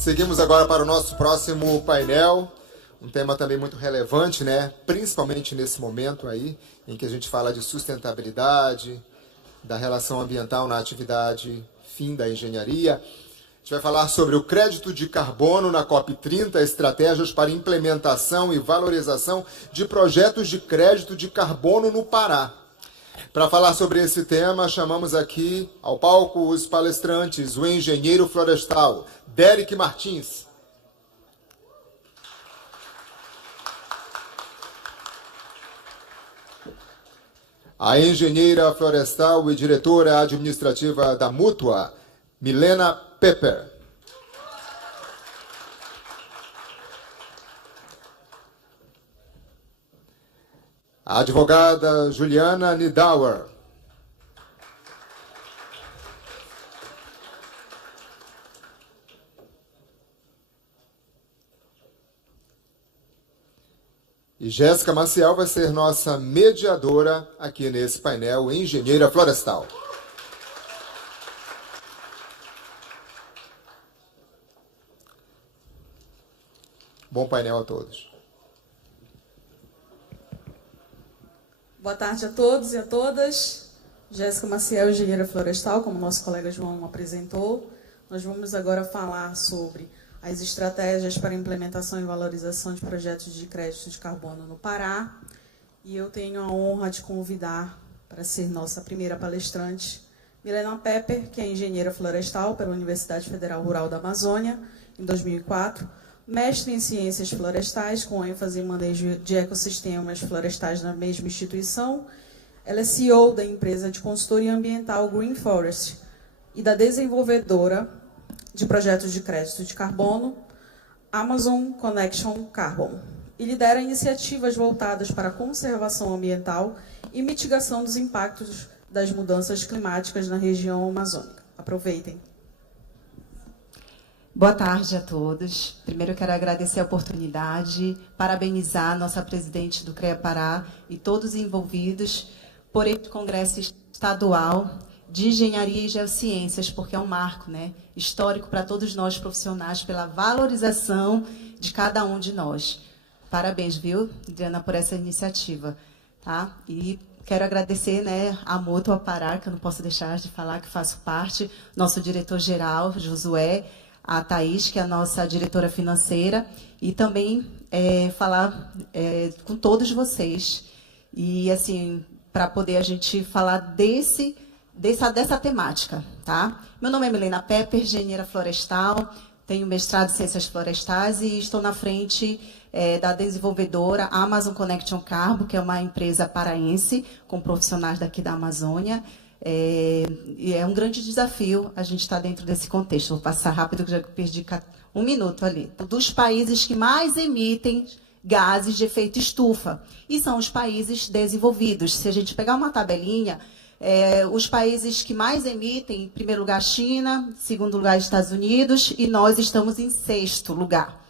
Seguimos agora para o nosso próximo painel, um tema também muito relevante, né? Principalmente nesse momento aí, em que a gente fala de sustentabilidade, da relação ambiental na atividade fim da engenharia. A gente vai falar sobre o crédito de carbono na COP30, estratégias para implementação e valorização de projetos de crédito de carbono no Pará. Para falar sobre esse tema, chamamos aqui ao palco os palestrantes, o engenheiro florestal, Derek Martins. A engenheira florestal e diretora administrativa da Mútua, Milena Pepper. A advogada Juliana Nidauer. E Jéssica Maciel vai ser nossa mediadora aqui nesse painel, engenheira florestal. Bom painel a todos. Boa tarde a todos e a todas. Jéssica Maciel, engenheira florestal, como nosso colega João apresentou. Nós vamos agora falar sobre as estratégias para implementação e valorização de projetos de crédito de carbono no Pará. E eu tenho a honra de convidar para ser nossa primeira palestrante, Milena Pepper, que é engenheira florestal pela Universidade Federal Rural da Amazônia, em 2004, mestre em Ciências Florestais, com ênfase em manejo de ecossistemas florestais na mesma instituição. Ela é CEO da empresa de consultoria ambiental Green Forest e da desenvolvedora de projetos de crédito de carbono, Amazon Connection Carbon, e lidera iniciativas voltadas para a conservação ambiental e mitigação dos impactos das mudanças climáticas na região amazônica. Aproveitem. Boa tarde a todos. Primeiro eu quero agradecer a oportunidade, parabenizar a nossa presidente do CREA Pará e todos os envolvidos por este congresso estadual de Engenharia e Geociências, porque é um marco, né, histórico para todos nós profissionais, pela valorização de cada um de nós. Parabéns, viu, Adriana, por essa iniciativa. Tá? E quero agradecer, né, a Mútua Pará, que eu não posso deixar de falar, que faço parte, nosso diretor-geral, Josué, a Thaís, que é a nossa diretora financeira, e também falar com todos vocês. E, assim, para poder a gente falar dessa temática, tá? Meu nome é Milena Pepper, engenheira florestal, tenho mestrado em Ciências Florestais e estou na frente da desenvolvedora Amazon Connection Carbon, que é uma empresa paraense com profissionais daqui da Amazônia. E é um grande desafio a gente estar dentro desse contexto. Vou passar rápido, que já perdi um minuto ali. Dos países que mais emitem gases de efeito estufa, e são os países desenvolvidos. Se a gente pegar uma tabelinha, os países que mais emitem, em primeiro lugar, China, segundo lugar, Estados Unidos, e nós estamos em sexto lugar.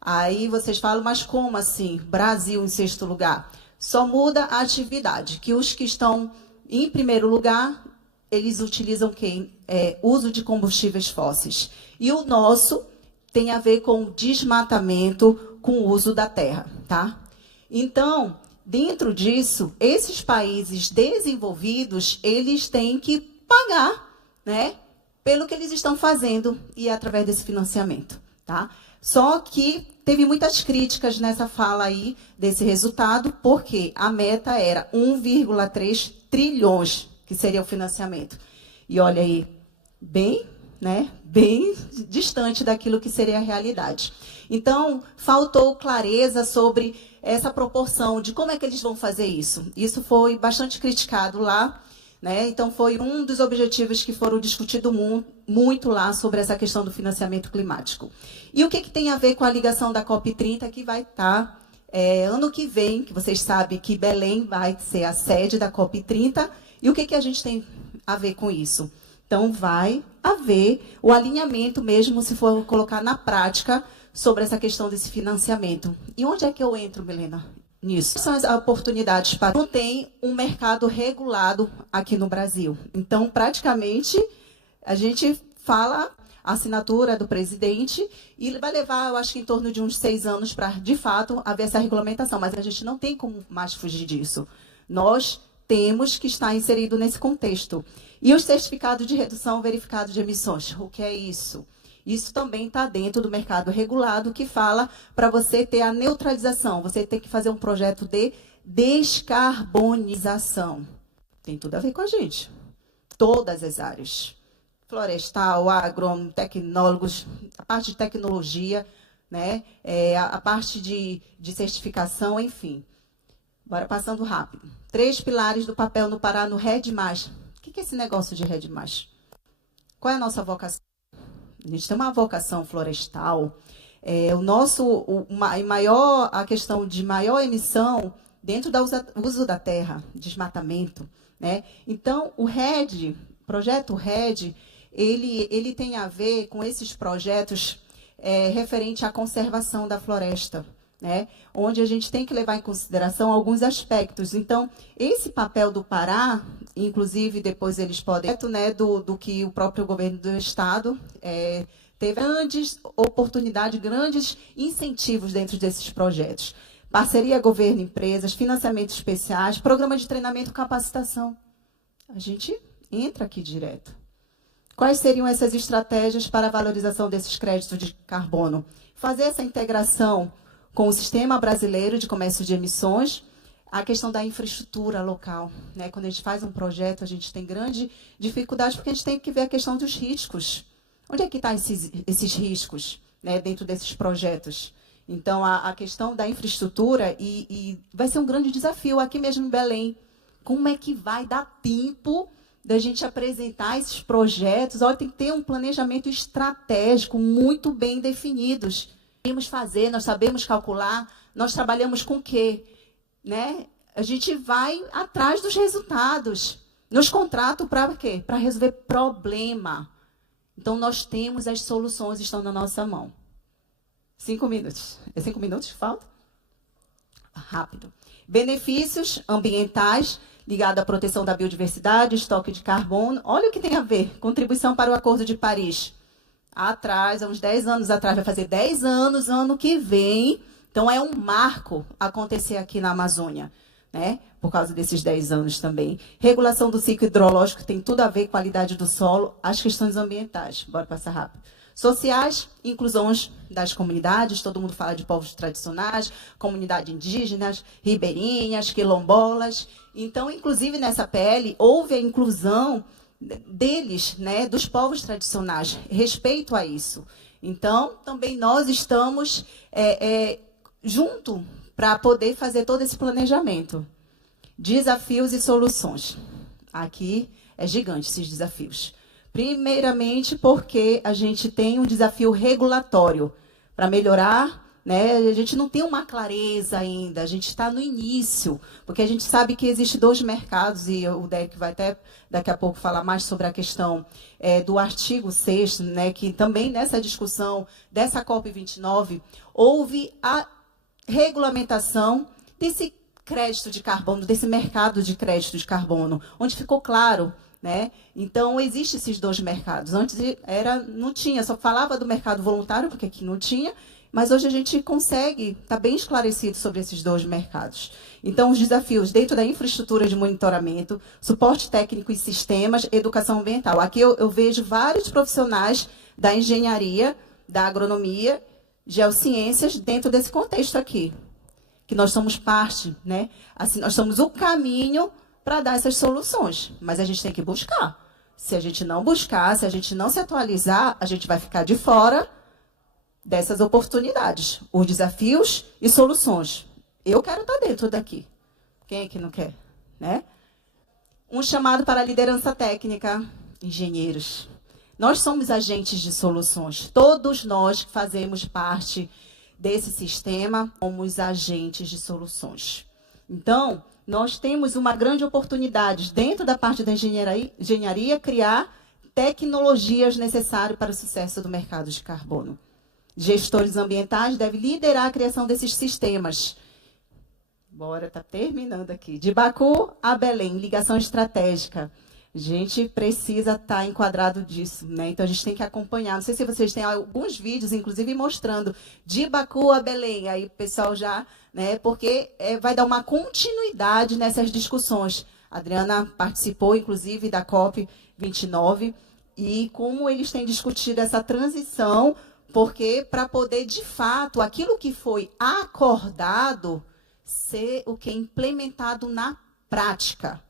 Aí vocês falam, mas como assim? Brasil em sexto lugar? Só muda a atividade, que os que estão em primeiro lugar, eles utilizam uso de combustíveis fósseis. E o nosso tem a ver com desmatamento, com o uso da terra, tá? Então, dentro disso, esses países desenvolvidos, eles têm que pagar, né, pelo que eles estão fazendo e através desse financiamento, tá? Só que teve muitas críticas nessa fala aí desse resultado, porque a meta era 1,3 trilhões, que seria o financiamento. E olha aí, bem distante daquilo que seria a realidade. Então, faltou clareza sobre essa proporção de como é que eles vão fazer isso. Isso foi bastante criticado lá, né? Então, foi um dos objetivos que foram discutidos muito lá sobre essa questão do financiamento climático. E o que tem a ver com a ligação da COP30, que vai estar ano que vem, que vocês sabem que Belém vai ser a sede da COP30, e o que a gente tem a ver com isso? Então, vai haver o alinhamento mesmo, se for colocar na prática, sobre essa questão desse financiamento. E onde é que eu entro, Milena, nisso? São as oportunidades para... Não tem um mercado regulado aqui no Brasil. Então, praticamente, a gente fala a assinatura do presidente, e vai levar, eu acho que em torno de uns 6 anos para, de fato, haver essa regulamentação, mas a gente não tem como mais fugir disso. Nós temos que estar inserido nesse contexto. E os certificados de redução verificado de emissões, o que é isso? Isso também está dentro do mercado regulado, que fala para você ter a neutralização, você tem que fazer um projeto de descarbonização. Tem tudo a ver com a gente. Todas as áreas. Florestal, agrônomo, tecnólogos, a parte de tecnologia, né? A parte de certificação, enfim. Bora passando rápido. 3 pilares do papel no Pará no RED+. O que é esse negócio de RED+? Qual é a nossa vocação? A gente tem uma vocação florestal. A questão de maior emissão dentro do uso da terra, desmatamento, né? Então, o RED, projeto RED, ele tem a ver com esses projetos referente à conservação da floresta, né? Onde a gente tem que levar em consideração alguns aspectos. Então, esse papel do Pará, inclusive, depois eles podem, né, do que o próprio governo do Estado teve grandes oportunidades, grandes incentivos dentro desses projetos. Parceria governo-empresas, financiamentos especiais, programa de treinamento e capacitação. A gente entra aqui direto. Quais seriam essas estratégias para a valorização desses créditos de carbono? Fazer essa integração com o Sistema Brasileiro de Comércio de Emissões, a questão da infraestrutura local, né? Quando a gente faz um projeto, a gente tem grande dificuldade, porque a gente tem que ver a questão dos riscos. Onde é que estão esses riscos, né, dentro desses projetos? Então, a questão da infraestrutura e vai ser um grande desafio aqui mesmo em Belém. Como é que vai dar tempo da gente apresentar esses projetos? Olha, tem que ter um planejamento estratégico muito bem definidos. Sabemos fazer, nós sabemos calcular, nós trabalhamos com o quê? Né? A gente vai atrás dos resultados. Nos contratos para quê? Para resolver problema. Então, nós temos as soluções, estão na nossa mão. 5 minutos. É 5 minutos que falta? Rápido. Benefícios ambientais ligados à proteção da biodiversidade, estoque de carbono. Olha o que tem a ver. Contribuição para o Acordo de Paris. Atrás, há uns 10 anos atrás, vai fazer 10 anos, ano que vem. Então, é um marco acontecer aqui na Amazônia, né? Por causa desses 10 anos também. Regulação do ciclo hidrológico, tem tudo a ver com a qualidade do solo, as questões ambientais. Bora passar rápido. Sociais, inclusões das comunidades, todo mundo fala de povos tradicionais, comunidades indígenas, ribeirinhas, quilombolas. Então, inclusive nessa PL, houve a inclusão deles, né, dos povos tradicionais, respeito a isso. Então, também nós estamos junto para poder fazer todo esse planejamento. Desafios e soluções. Aqui é gigante esses desafios. Primeiramente, porque a gente tem um desafio regulatório para melhorar, né? A gente não tem uma clareza ainda, a gente está no início, porque a gente sabe que existem 2 mercados, e o Derek vai até daqui a pouco falar mais sobre a questão do artigo 6º, né? Que também nessa discussão dessa COP29 houve a regulamentação desse crédito de carbono, desse mercado de crédito de carbono, onde ficou claro, né? Então, existem esses 2 mercados. Antes não tinha, só falava do mercado voluntário, porque aqui não tinha, mas hoje a gente consegue estar bem esclarecido sobre esses 2 mercados. Então, os desafios dentro da infraestrutura de monitoramento, suporte técnico e sistemas, educação ambiental. Aqui eu vejo vários profissionais da engenharia, da agronomia, geociências, dentro desse contexto aqui, que nós somos parte, né? Assim, nós somos o caminho para dar essas soluções, mas a gente tem que buscar. Se a gente não buscar, se a gente não se atualizar, a gente vai ficar de fora dessas oportunidades, os desafios e soluções. Eu quero estar dentro daqui. Quem é que não quer, né? Um chamado para a liderança técnica, engenheiros. Nós somos agentes de soluções. Todos nós que fazemos parte desse sistema somos agentes de soluções. Então, nós temos uma grande oportunidade, dentro da parte da engenharia, criar tecnologias necessárias para o sucesso do mercado de carbono. Gestores ambientais devem liderar a criação desses sistemas. Bora, está terminando aqui. De Baku a Belém, ligação estratégica. A gente precisa estar enquadrado disso, né? Então, a gente tem que acompanhar. Não sei se vocês têm alguns vídeos, inclusive, mostrando de Baku a Belém. Aí o pessoal já, né? Porque vai dar uma continuidade nessas discussões. A Adriana participou, inclusive, da COP29. E como eles têm discutido essa transição, porque para poder, de fato, aquilo que foi acordado ser o que é implementado na prática.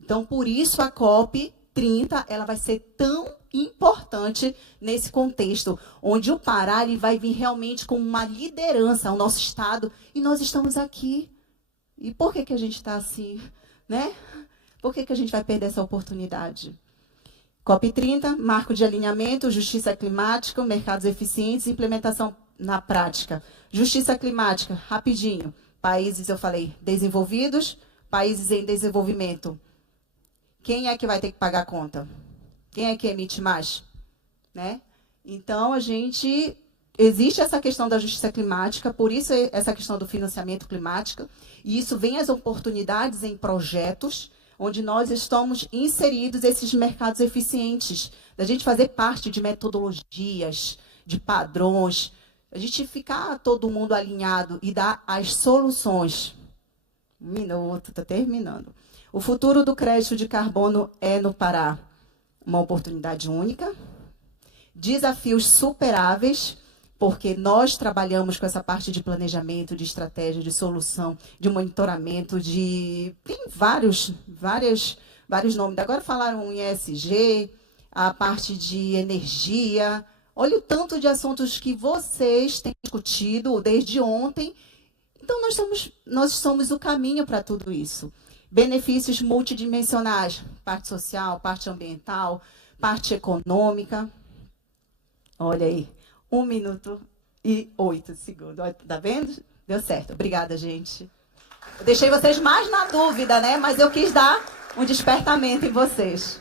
Então, por isso a COP30 ela vai ser tão importante nesse contexto, onde o Pará ele vai vir realmente com uma liderança ao nosso Estado, e nós estamos aqui. E por que a gente está assim, né? Por que a gente vai perder essa oportunidade? COP30, marco de alinhamento, justiça climática, mercados eficientes, implementação na prática. Justiça climática, rapidinho. Países, eu falei, desenvolvidos, países em desenvolvimento. Quem é que vai ter que pagar a conta? Quem é que emite mais? Né? Então, existe essa questão da justiça climática, por isso essa questão do financiamento climático, e isso vem as oportunidades em projetos, onde nós estamos inseridos esses mercados eficientes, da gente fazer parte de metodologias, de padrões, a gente ficar todo mundo alinhado e dar as soluções. 1 minuto, está terminando. O futuro do crédito de carbono é no Pará uma oportunidade única, desafios superáveis, porque nós trabalhamos com essa parte de planejamento, de estratégia, de solução, de monitoramento, tem vários nomes. Agora falaram em ESG, a parte de energia. Olha o tanto de assuntos que vocês têm discutido desde ontem. Então, nós somos o caminho para tudo isso. Benefícios multidimensionais, parte social, parte ambiental, parte econômica. Olha aí, 1 minuto e 8 segundos. Olha, tá vendo? Deu certo. Obrigada, gente. Eu deixei vocês mais na dúvida, né? Mas eu quis dar um despertamento em vocês.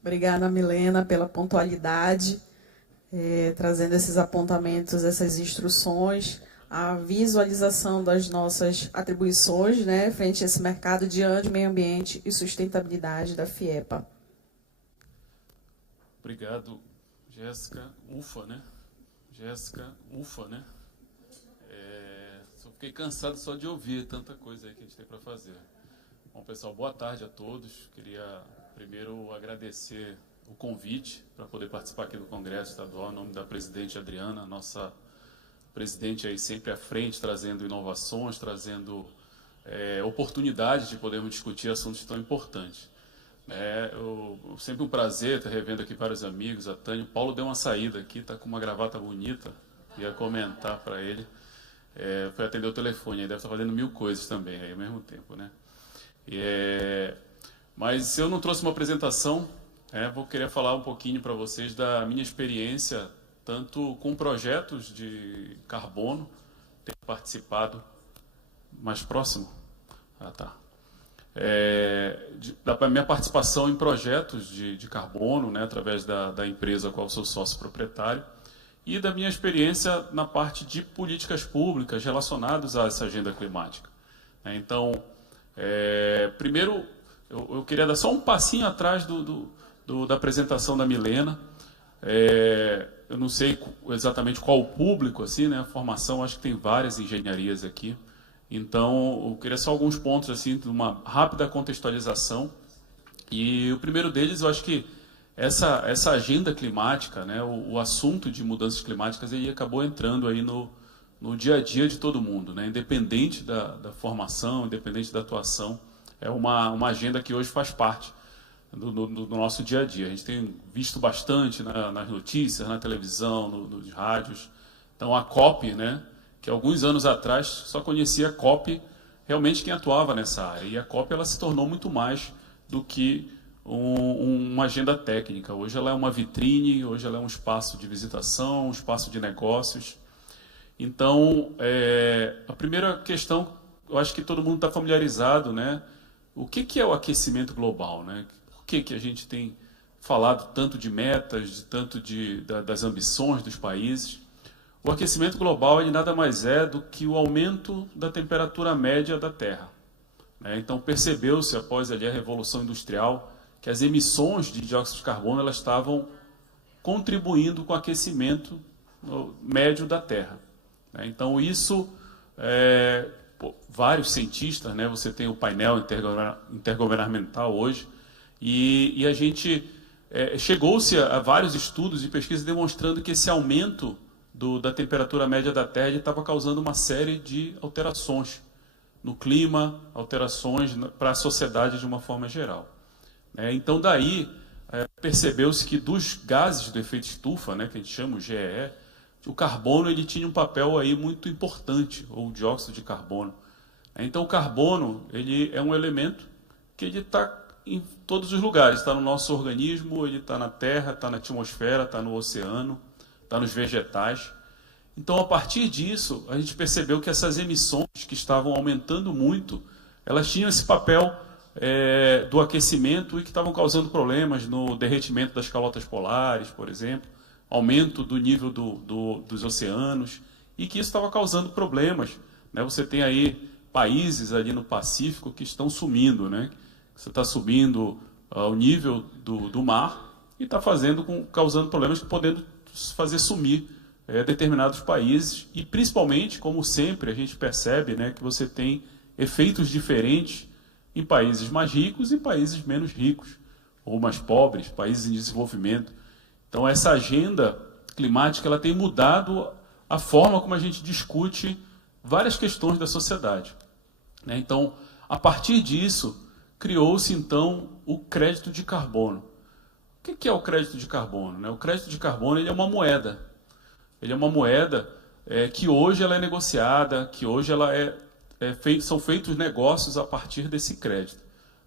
Obrigada, Milena, pela pontualidade, trazendo esses apontamentos, essas instruções, a visualização das nossas atribuições, né, frente a esse mercado de meio ambiente e sustentabilidade da FIEPA. Obrigado, Jéssica. Ufa, né? Jéssica, ufa, né? Só fiquei cansado só de ouvir tanta coisa aí que a gente tem para fazer. Bom, pessoal, boa tarde a todos. Queria primeiro agradecer o convite para poder participar aqui do Congresso Estadual, em nome da presidente Adriana, nossa presidente aí sempre à frente, trazendo inovações, trazendo oportunidades de podermos discutir assuntos tão importantes. Sempre um prazer estar revendo aqui vários amigos, a Tânia. O Paulo deu uma saída aqui, está com uma gravata bonita, ia comentar para ele. Foi atender o telefone, aí deve estar fazendo 1000 coisas também aí ao mesmo tempo, né? Mas eu não trouxe uma apresentação, vou querer falar um pouquinho para vocês da minha experiência, tanto com projetos de carbono, tenho participado mais próximo, da minha participação em projetos de carbono, né, através da empresa a qual sou sócio proprietário, e da minha experiência na parte de políticas públicas relacionadas a essa agenda climática. Então, primeiro, eu queria dar só um passinho atrás da apresentação da Milena. Eu não sei exatamente qual o público, assim, né? A formação, acho que tem várias engenharias aqui. Então, eu queria só alguns pontos, assim, de uma rápida contextualização. E o primeiro deles, eu acho que essa agenda climática, né? O assunto de mudanças climáticas, ele acabou entrando aí no dia a dia de todo mundo, né? Independente da formação, independente da atuação. É uma agenda que hoje faz parte do nosso dia a dia. A gente tem visto bastante nas notícias, na televisão, nos rádios. Então, a COP, né, que alguns anos atrás só conhecia a COP realmente quem atuava nessa área. E a COP ela se tornou muito mais do que uma agenda técnica. Hoje ela é uma vitrine, hoje ela é um espaço de visitação, um espaço de negócios. Então, a primeira questão, eu acho que todo mundo está familiarizado, né? O que é o aquecimento global, né? Por que a gente tem falado tanto de metas, tanto das ambições dos países? O aquecimento global ele nada mais é do que o aumento da temperatura média da Terra. né? Então percebeu-se após ali a Revolução Industrial que as emissões de dióxido de carbono elas estavam contribuindo com o aquecimento médio da Terra, né? Então isso, vários cientistas, né? Você tem o painel intergovernamental hoje, e a gente chegou-se a vários estudos e pesquisas demonstrando que esse aumento da temperatura média da Terra estava causando uma série de alterações no clima, alterações para a sociedade de uma forma geral. Então, daí, percebeu-se que dos gases do efeito estufa, né, que a gente chama o GEE, o carbono ele tinha um papel aí muito importante, ou o dióxido de carbono. Então, o carbono ele é um elemento que ele está em todos os lugares, está no nosso organismo, ele está na Terra, está na atmosfera, está no oceano, está nos vegetais. Então, a partir disso, a gente percebeu que essas emissões que estavam aumentando muito, elas tinham esse papel do aquecimento e que estavam causando problemas no derretimento das calotas polares, por exemplo, aumento do nível dos oceanos, e que isso estava causando problemas, né? Você tem aí países ali no Pacífico que estão sumindo, né? Você está subindo o nível do mar e está causando problemas que podendo fazer sumir determinados países, e principalmente, como sempre a gente percebe, né, que você tem efeitos diferentes em países mais ricos e países menos ricos, ou mais pobres, países em desenvolvimento. Então essa agenda climática ela tem mudado a forma como a gente discute várias questões da sociedade, né? Então, a partir disso, criou-se então o crédito de carbono. O que é o crédito de carbono, né? O crédito de carbono ele é uma moeda. Ele é uma moeda que hoje ela é negociada, que hoje ela são feitos negócios a partir desse crédito.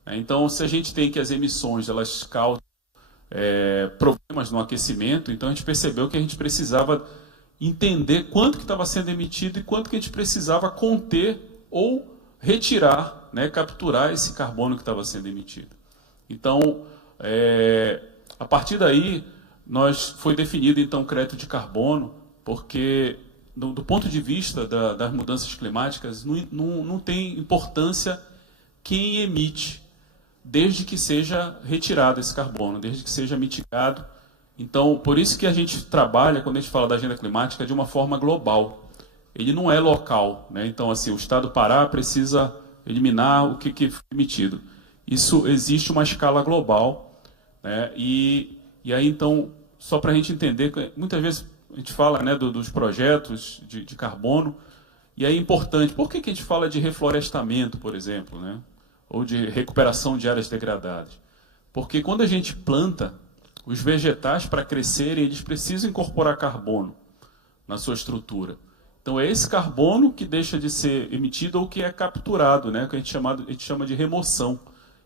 Então, se a gente tem que as emissões elas causam problemas no aquecimento, então a gente percebeu que a gente precisava entender quanto que estava sendo emitido e quanto que a gente precisava conter ou retirar, né, capturar esse carbono que estava sendo emitido. Então, a partir daí, foi definido então o crédito de carbono, porque do ponto de vista das mudanças climáticas, não tem importância quem emite, desde que seja retirado esse carbono, desde que seja mitigado. Então, por isso que a gente trabalha, quando a gente fala da agenda climática, de uma forma global. Ele não é local, né? Então, assim, o Estado do Pará precisa eliminar o que foi emitido. Isso existe uma escala global, né? E aí, então, só para a gente entender, muitas vezes a gente fala, né, dos projetos de carbono, e é importante. Por que a gente fala de reflorestamento, por exemplo, né? Ou de recuperação de áreas degradadas? Porque quando a gente planta, os vegetais, para crescerem, eles precisam incorporar carbono na sua estrutura. Então, é esse carbono que deixa de ser emitido ou que é capturado, né? Que a gente chama de remoção.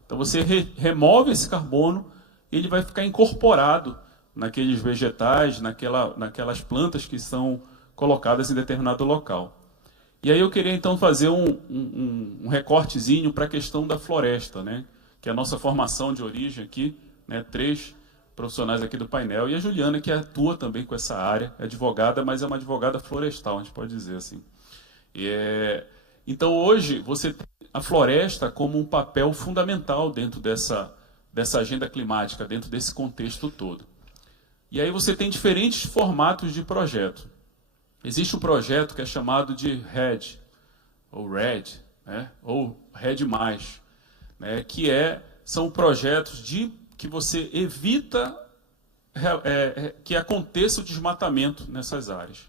Então, você remove esse carbono e ele vai ficar incorporado naqueles vegetais, naquelas plantas que são colocadas em determinado local. E aí eu queria, então, fazer um recortezinho para a questão da floresta, né? Que é a nossa formação de origem aqui, né? 3 profissionais aqui do painel, e a Juliana, que atua também com essa área, é advogada, mas é uma advogada florestal, a gente pode dizer assim. Então, hoje, você tem a floresta como um papel fundamental dentro dessa agenda climática, dentro desse contexto todo. E aí você tem diferentes formatos de projeto. Existe um projeto que é chamado de REDD, ou RED, né? Ou RED+, né? São projetos que você evita que aconteça o desmatamento nessas áreas.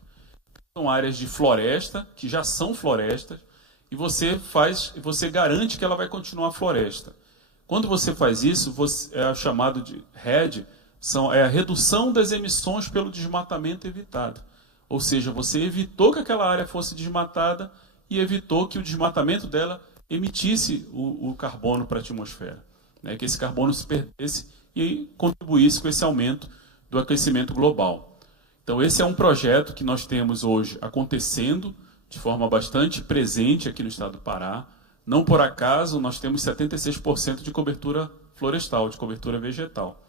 São áreas de floresta, que já são florestas, e você garante que ela vai continuar floresta. Quando você faz isso, é chamado de RED, é a redução das emissões pelo desmatamento evitado. Ou seja, você evitou que aquela área fosse desmatada e evitou que o desmatamento dela emitisse o carbono para a atmosfera, né? Que esse carbono se perdesse e contribuísse com esse aumento do aquecimento global. Então, esse é um projeto que nós temos hoje acontecendo de forma bastante presente aqui no estado do Pará. Não por acaso, nós temos 76% de cobertura florestal, de cobertura vegetal.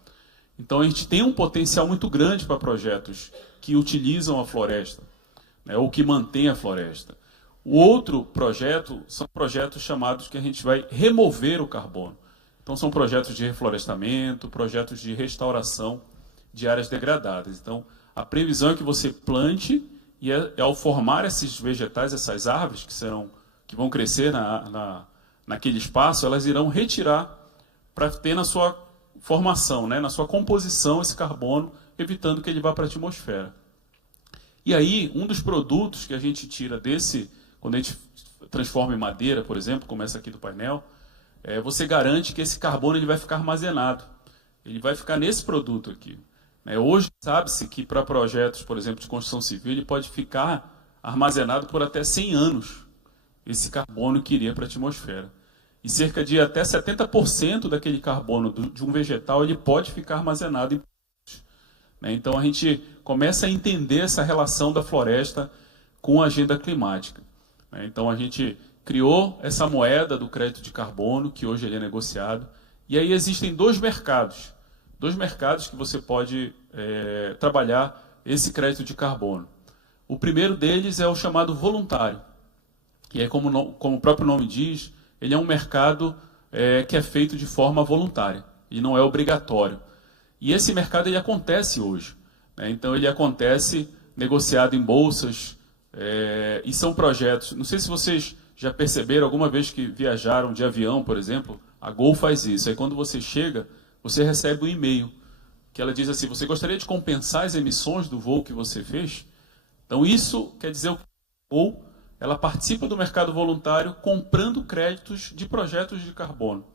Então, a gente tem um potencial muito grande para projetos que utilizam a floresta, né, ou que mantêm a floresta. O outro projeto são projetos chamados que a gente vai remover o carbono. Então, são projetos de reflorestamento, projetos de restauração de áreas degradadas. Então, a previsão é que você plante e ao formar esses vegetais, essas árvores que vão crescer naquele espaço, elas irão retirar para ter na sua formação, né, na sua composição, esse carbono, evitando que ele vá para a atmosfera. E aí, um dos produtos que a gente tira quando a gente transforma em madeira, por exemplo, como essa aqui do painel, você garante que esse carbono ele vai ficar armazenado. Ele vai ficar nesse produto aqui. Hoje, sabe-se que para projetos, por exemplo, de construção civil, ele pode ficar armazenado por até 100 anos, esse carbono que iria para a atmosfera. E cerca de até 70% daquele carbono de um vegetal ele pode ficar armazenado em produtos. Então, a gente começa a entender essa relação da floresta com a agenda climática. Então, a gente criou essa moeda do crédito de carbono, que hoje ele é negociado. E aí existem dois mercados que você pode trabalhar esse crédito de carbono. O primeiro deles é o chamado voluntário. E aí, como o próprio nome diz, ele é um mercado que é feito de forma voluntária, e não é obrigatório. E esse mercado ele acontece hoje. Então, ele acontece negociado em bolsas, e são projetos... Não sei se vocês já perceberam alguma vez que viajaram de avião, por exemplo, a Gol faz isso. Aí, quando você chega, você recebe um e-mail, que ela diz assim, você gostaria de compensar as emissões do voo que você fez? Então, isso quer dizer que a Gol ela participa do mercado voluntário comprando créditos de projetos de carbono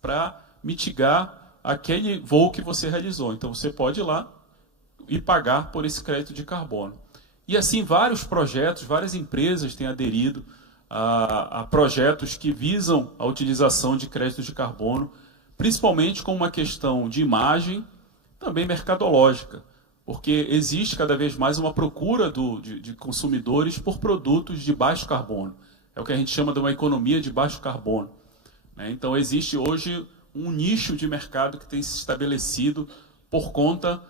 para mitigar aquele voo que você realizou. Então, você pode ir lá e pagar por esse crédito de carbono. E assim, vários projetos, várias empresas têm aderido a projetos que visam a utilização de créditos de carbono, principalmente com uma questão de imagem, também mercadológica, porque existe cada vez mais uma procura de consumidores por produtos de baixo carbono. É o que a gente chama de uma economia de baixo carbono. Então, existe hoje um nicho de mercado que tem se estabelecido por conta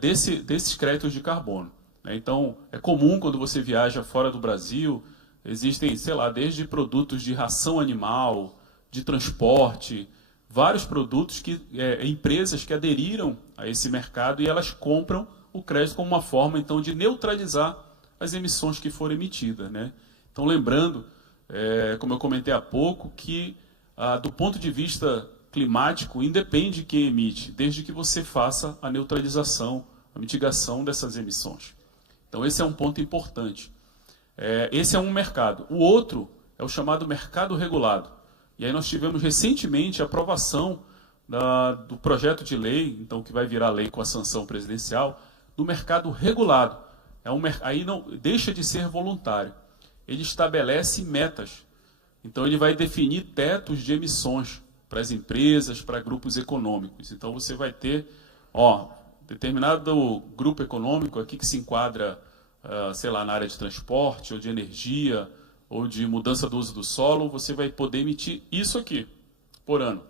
desses créditos de carbono. Então, é comum quando você viaja fora do Brasil, existem, sei lá, desde produtos de ração animal, de transporte, vários produtos empresas que aderiram a esse mercado e elas compram o crédito como uma forma, então, de neutralizar as emissões que forem emitidas. Então, lembrando, como eu comentei há pouco, que do ponto de vista climático, independe de quem emite, desde que você faça a neutralização, a mitigação dessas emissões. Então, esse é um ponto importante. Esse é um mercado. O outro é o chamado mercado regulado. E aí nós tivemos recentemente a aprovação do projeto de lei, então que vai virar lei com a sanção presidencial, do mercado regulado. Aí não deixa de ser voluntário. Ele estabelece metas. Então ele vai definir tetos de emissões para as empresas, para grupos econômicos. Então você vai ter, determinado grupo econômico aqui que se enquadra, sei lá, na área de transporte, ou de energia, ou de mudança do uso do solo, você vai poder emitir isso aqui, por ano.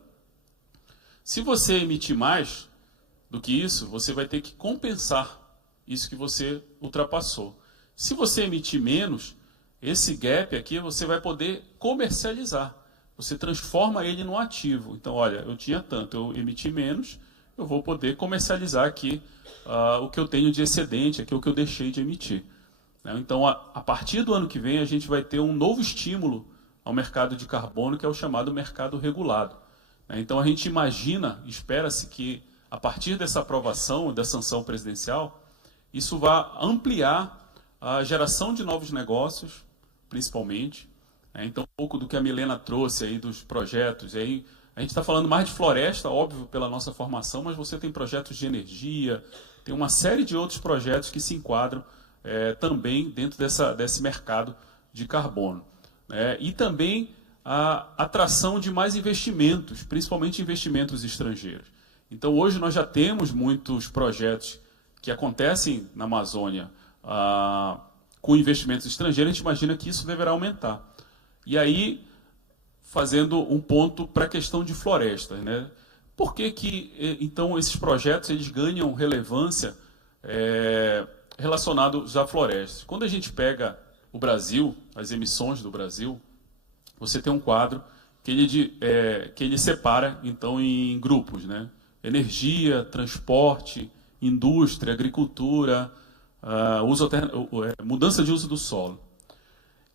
Se você emitir mais do que isso, você vai ter que compensar isso que você ultrapassou. Se você emitir menos, esse gap aqui você vai poder comercializar. Você transforma ele num ativo. Então, olha, eu tinha tanto, eu emiti menos, eu vou poder comercializar aqui o que eu tenho de excedente, aqui o que eu deixei de emitir. Então, a partir do ano que vem, a gente vai ter um novo estímulo ao mercado de carbono, que é o chamado mercado regulado. Então, a gente imagina, espera-se que, a partir dessa aprovação e da sanção presidencial, isso vai ampliar a geração de novos negócios, principalmente. Então, um pouco do que a Milena trouxe aí dos projetos. Aí, a gente está falando mais de floresta, óbvio, pela nossa formação, mas você tem projetos de energia, tem uma série de outros projetos que se enquadram também dentro desse mercado de carbono. E também a atração de mais investimentos, principalmente investimentos estrangeiros. Então, hoje nós já temos muitos projetos que acontecem na Amazônia com investimentos estrangeiros, a gente imagina que isso deverá aumentar. E aí, fazendo um ponto para a questão de florestas. Por que, então, esses projetos eles ganham relevância relacionados à floresta? Quando a gente pega o Brasil, as emissões do Brasil, você tem um quadro que ele separa, então, em grupos, né? Energia, transporte, indústria, agricultura, mudança de uso do solo.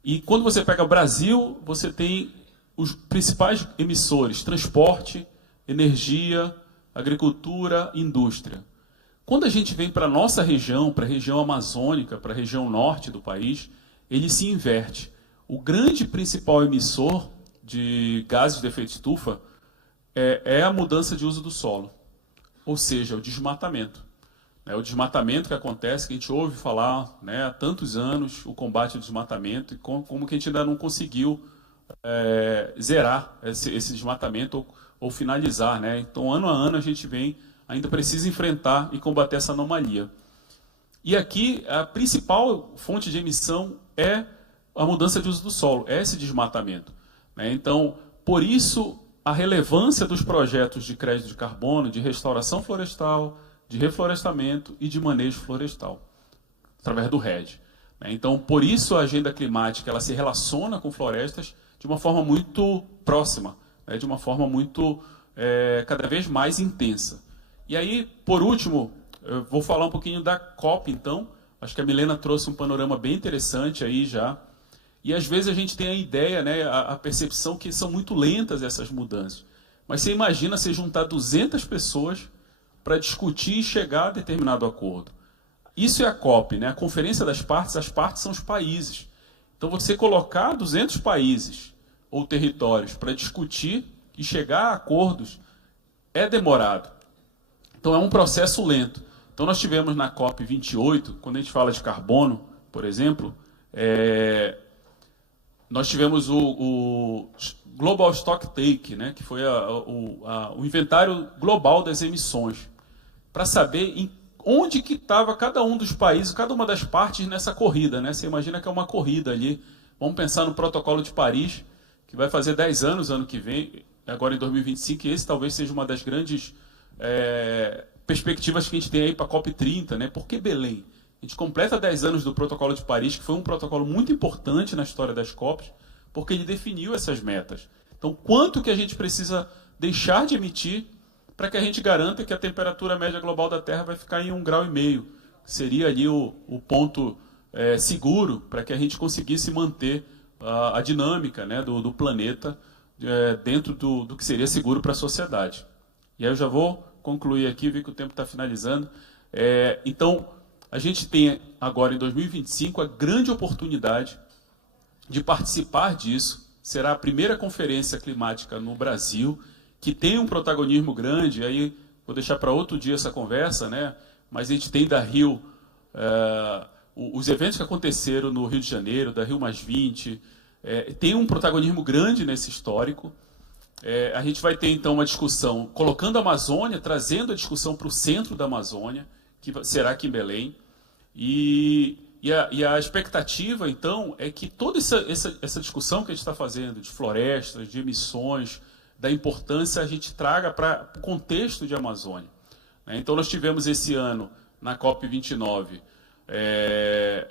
E quando você pega o Brasil, você tem os principais emissores: transporte, energia, agricultura, indústria. Quando a gente vem para a nossa região, para a região amazônica, para a região norte do país, ele se inverte. O grande principal emissor de gases de efeito estufa é a mudança de uso do solo, ou seja, o desmatamento. O desmatamento que acontece, que a gente ouve falar, né, há tantos anos, o combate ao desmatamento, e como que a gente ainda não conseguiu zerar esse desmatamento ou finalizar, né? Então, ano a ano, a gente ainda precisa enfrentar e combater essa anomalia. E aqui, a principal fonte de emissão é a mudança de uso do solo, é esse desmatamento, né? Então, por isso, a relevância dos projetos de crédito de carbono, de restauração florestal, de reflorestamento e de manejo florestal, através do RED. Então, por isso a agenda climática ela se relaciona com florestas de uma forma muito próxima, né, de uma forma muito, cada vez mais intensa. E aí, por último, eu vou falar um pouquinho da COP, então. Acho que a Milena trouxe um panorama bem interessante aí já. E às vezes a gente tem a ideia, né, a percepção que são muito lentas essas mudanças. Mas você imagina você juntar 200 pessoas para discutir e chegar a determinado acordo. Isso é a COP, né? A Conferência das Partes. As partes são os países. Então, você colocar 200 países ou territórios para discutir e chegar a acordos é demorado. Então, é um processo lento. Então, nós tivemos na COP 28, quando a gente fala de carbono, por exemplo, nós tivemos o Global Stock Take, né, que foi o inventário global das emissões, para saber onde que estava cada um dos países, cada uma das partes nessa corrida, né? Você imagina que é uma corrida ali. Vamos pensar no Protocolo de Paris, que vai fazer 10 anos ano que vem, agora em 2025, e esse talvez seja uma das grandes perspectivas que a gente tem aí para a COP30, né? Por que Belém? A gente completa 10 anos do Protocolo de Paris, que foi um protocolo muito importante na história das COPs, porque ele definiu essas metas. Então, quanto que a gente precisa deixar de emitir para que a gente garanta que a temperatura média global da Terra vai ficar em 1,5 graus, que seria ali o ponto seguro para que a gente conseguisse manter a dinâmica, né, do planeta dentro do que seria seguro para a sociedade. E aí eu já vou concluir aqui, vi que o tempo está finalizando. Então, a gente tem agora, em 2025, a grande oportunidade de participar disso. Será a primeira conferência climática no Brasil, que tem um protagonismo grande. Aí vou deixar para outro dia essa conversa, né? Mas a gente tem da Rio, os eventos que aconteceram no Rio de Janeiro, da Rio +20, tem um protagonismo grande nesse histórico. A gente vai ter, então, uma discussão colocando a Amazônia, trazendo a discussão para o centro da Amazônia, que será aqui em Belém. E a expectativa, então, é que toda essa discussão que a gente está fazendo de florestas, de emissões, da importância, a gente traga para o contexto de Amazônia. Então, nós tivemos esse ano, na COP29,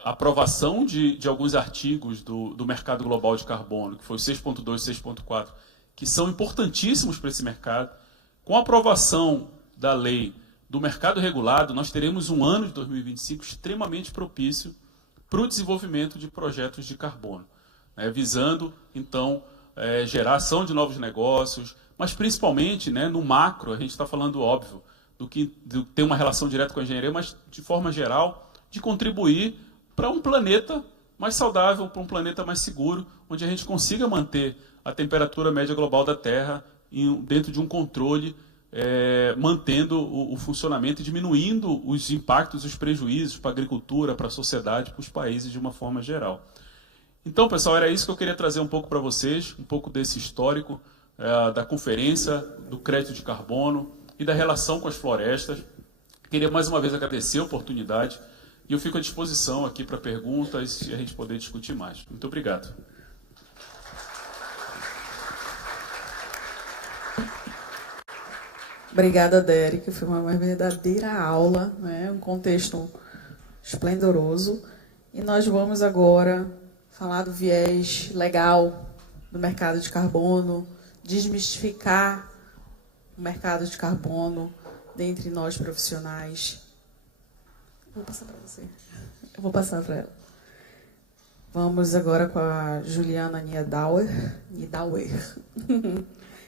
a aprovação de alguns artigos do mercado global de carbono, que foi o 6.2 e 6.4, que são importantíssimos para esse mercado. Com a aprovação da lei do mercado regulado, nós teremos um ano de 2025 extremamente propício para o desenvolvimento de projetos de carbono, né, visando, então, geração de novos negócios, mas principalmente, né, no macro, a gente está falando, óbvio, do que tem uma relação direta com a engenharia, mas de forma geral, de contribuir para um planeta mais saudável, para um planeta mais seguro, onde a gente consiga manter a temperatura média global da Terra dentro de um controle, mantendo o funcionamento e diminuindo os impactos, os prejuízos para a agricultura, para a sociedade, para os países de uma forma geral. Então, pessoal, era isso que eu queria trazer um pouco para vocês, um pouco desse histórico da conferência, do crédito de carbono e da relação com as florestas. Queria mais uma vez agradecer a oportunidade e eu fico à disposição aqui para perguntas e a gente poder discutir mais. Muito obrigado. Obrigada, Derek. Foi uma verdadeira aula, né? Um contexto esplendoroso. E nós vamos agora falar do viés legal do mercado de carbono, desmistificar o mercado de carbono dentre nós profissionais. Vou passar para você. Eu vou passar para ela. Vamos agora com a Juliana Niedauer,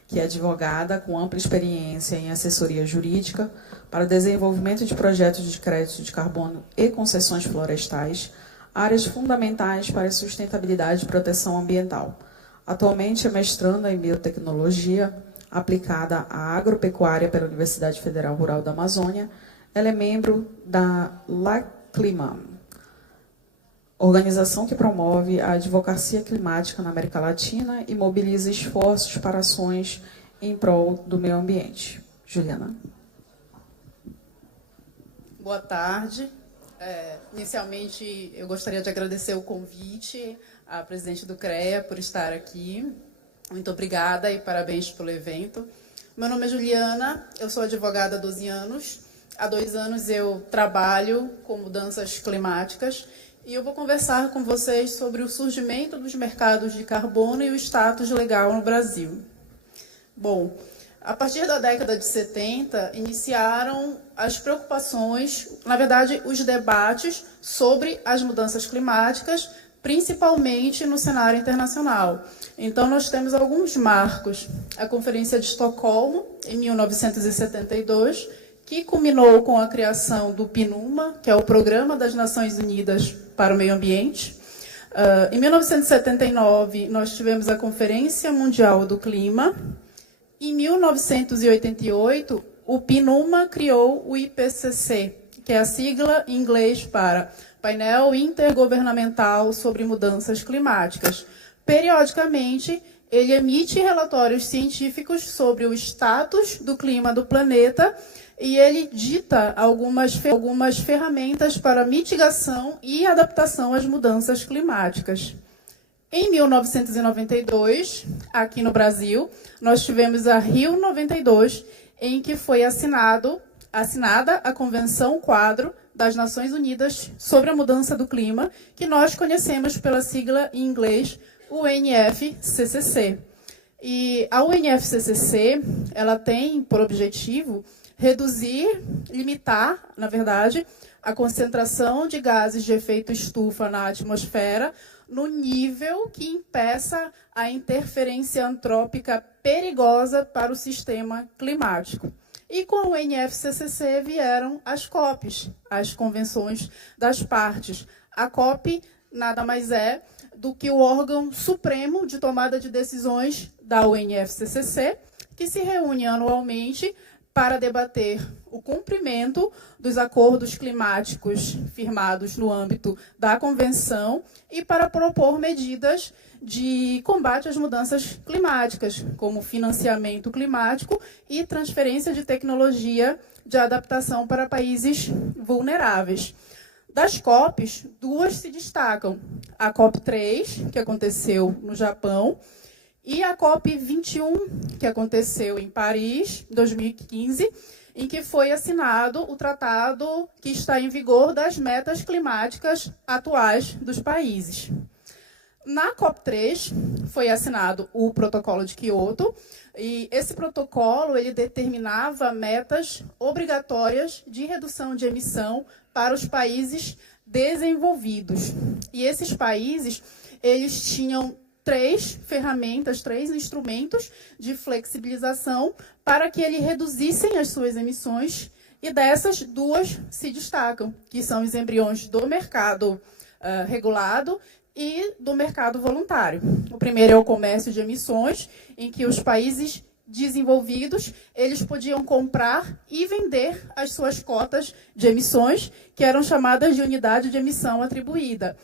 que é advogada com ampla experiência em assessoria jurídica para o desenvolvimento de projetos de crédito de carbono e concessões florestais, áreas fundamentais para a sustentabilidade e proteção ambiental. Atualmente é mestranda em biotecnologia aplicada à agropecuária pela Universidade Federal Rural da Amazônia. Ela é membro da LACLIMA, organização que promove a advocacia climática na América Latina e mobiliza esforços para ações em prol do meio ambiente. Juliana. Boa tarde. Inicialmente, eu gostaria de agradecer o convite à presidente do CREA por estar aqui. Muito obrigada e parabéns pelo evento. Meu nome é Juliana, eu sou advogada há 12 anos. Há 2 anos eu trabalho com mudanças climáticas e eu vou conversar com vocês sobre o surgimento dos mercados de carbono e o status legal no Brasil. Bom, a partir da década de 70, iniciaram as preocupações, na verdade, os debates sobre as mudanças climáticas, principalmente no cenário internacional. Então, nós temos alguns marcos. A Conferência de Estocolmo, em 1972, que culminou com a criação do PNUMA, que é o Programa das Nações Unidas para o Meio Ambiente. Em 1979, nós tivemos a Conferência Mundial do Clima. Em 1988, o PNUMA criou o IPCC, que é a sigla em inglês para Painel Intergovernamental sobre Mudanças Climáticas. Periodicamente, ele emite relatórios científicos sobre o status do clima do planeta e ele dita algumas ferramentas para mitigação e adaptação às mudanças climáticas. Em 1992, aqui no Brasil, nós tivemos a Rio 92, em que foi assinada a Convenção Quadro das Nações Unidas sobre a Mudança do Clima, que nós conhecemos pela sigla em inglês UNFCCC. E a UNFCCC, ela tem por objetivo limitar, na verdade, a concentração de gases de efeito estufa na atmosfera no nível que impeça a interferência antrópica perigosa para o sistema climático. E com o UNFCCC vieram as COPs, as Convenções das Partes. A COP nada mais é do que o órgão supremo de tomada de decisões da UNFCCC, que se reúne anualmente para debater o cumprimento dos acordos climáticos firmados no âmbito da Convenção e para propor medidas de combate às mudanças climáticas, como financiamento climático e transferência de tecnologia de adaptação para países vulneráveis. Das COPs, 2 se destacam. A COP3, que aconteceu no Japão, e a COP21, que aconteceu em Paris, em 2015, em que foi assinado o tratado que está em vigor das metas climáticas atuais dos países. Na COP3 foi assinado o Protocolo de Quioto, e esse protocolo ele determinava metas obrigatórias de redução de emissão para os países desenvolvidos. E esses países eles tinham 3 ferramentas, 3 instrumentos de flexibilização para que eles reduzissem as suas emissões, e dessas 2 se destacam, que são os embriões do mercado regulado e do mercado voluntário. O primeiro é o comércio de emissões, em que os países desenvolvidos eles podiam comprar e vender as suas cotas de emissões, que eram chamadas de unidade de emissão atribuída.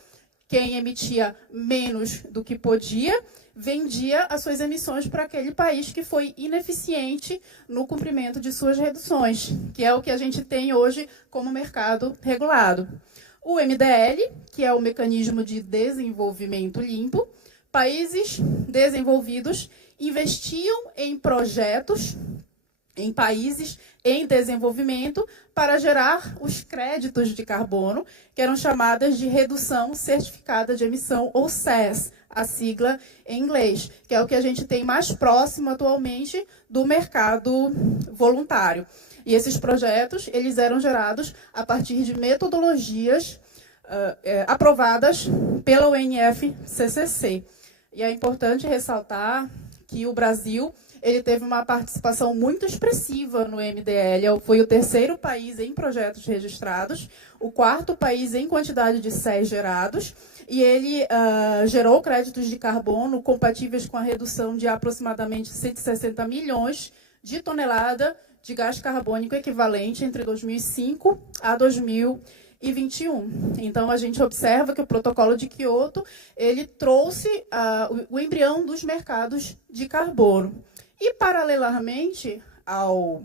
Quem emitia menos do que podia, vendia as suas emissões para aquele país que foi ineficiente no cumprimento de suas reduções, que é o que a gente tem hoje como mercado regulado. O MDL, que é o Mecanismo de Desenvolvimento Limpo, países desenvolvidos investiam em projetos em países em desenvolvimento para gerar os créditos de carbono, que eram chamadas de redução certificada de emissão, ou CES, a sigla em inglês, que é o que a gente tem mais próximo atualmente do mercado voluntário. E esses projetos, eles eram gerados a partir de metodologias aprovadas pela UNFCCC. E é importante ressaltar que o Brasil ele teve uma participação muito expressiva no MDL, foi o 3º país em projetos registrados, o 4º país em quantidade de CES gerados, e ele gerou créditos de carbono compatíveis com a redução de aproximadamente 160 milhões de toneladas de gás carbônico equivalente entre 2005 a 2021. Então, a gente observa que o protocolo de Quioto ele trouxe o embrião dos mercados de carbono. E, paralelamente ao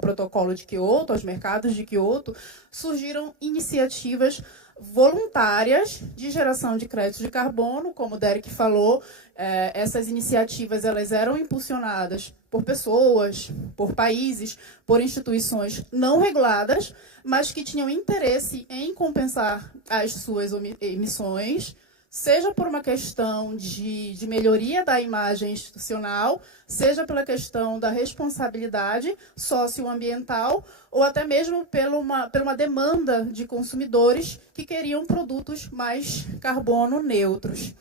protocolo de Quioto, aos mercados de Quioto, surgiram iniciativas voluntárias de geração de créditos de carbono, como o Derek falou. Essas iniciativas elas eram impulsionadas por pessoas, por países, por instituições não reguladas, mas que tinham interesse em compensar as suas emissões, seja por uma questão de melhoria da imagem institucional, seja pela questão da responsabilidade socioambiental, ou até mesmo pela uma demanda de consumidores que queriam produtos mais carbono neutros.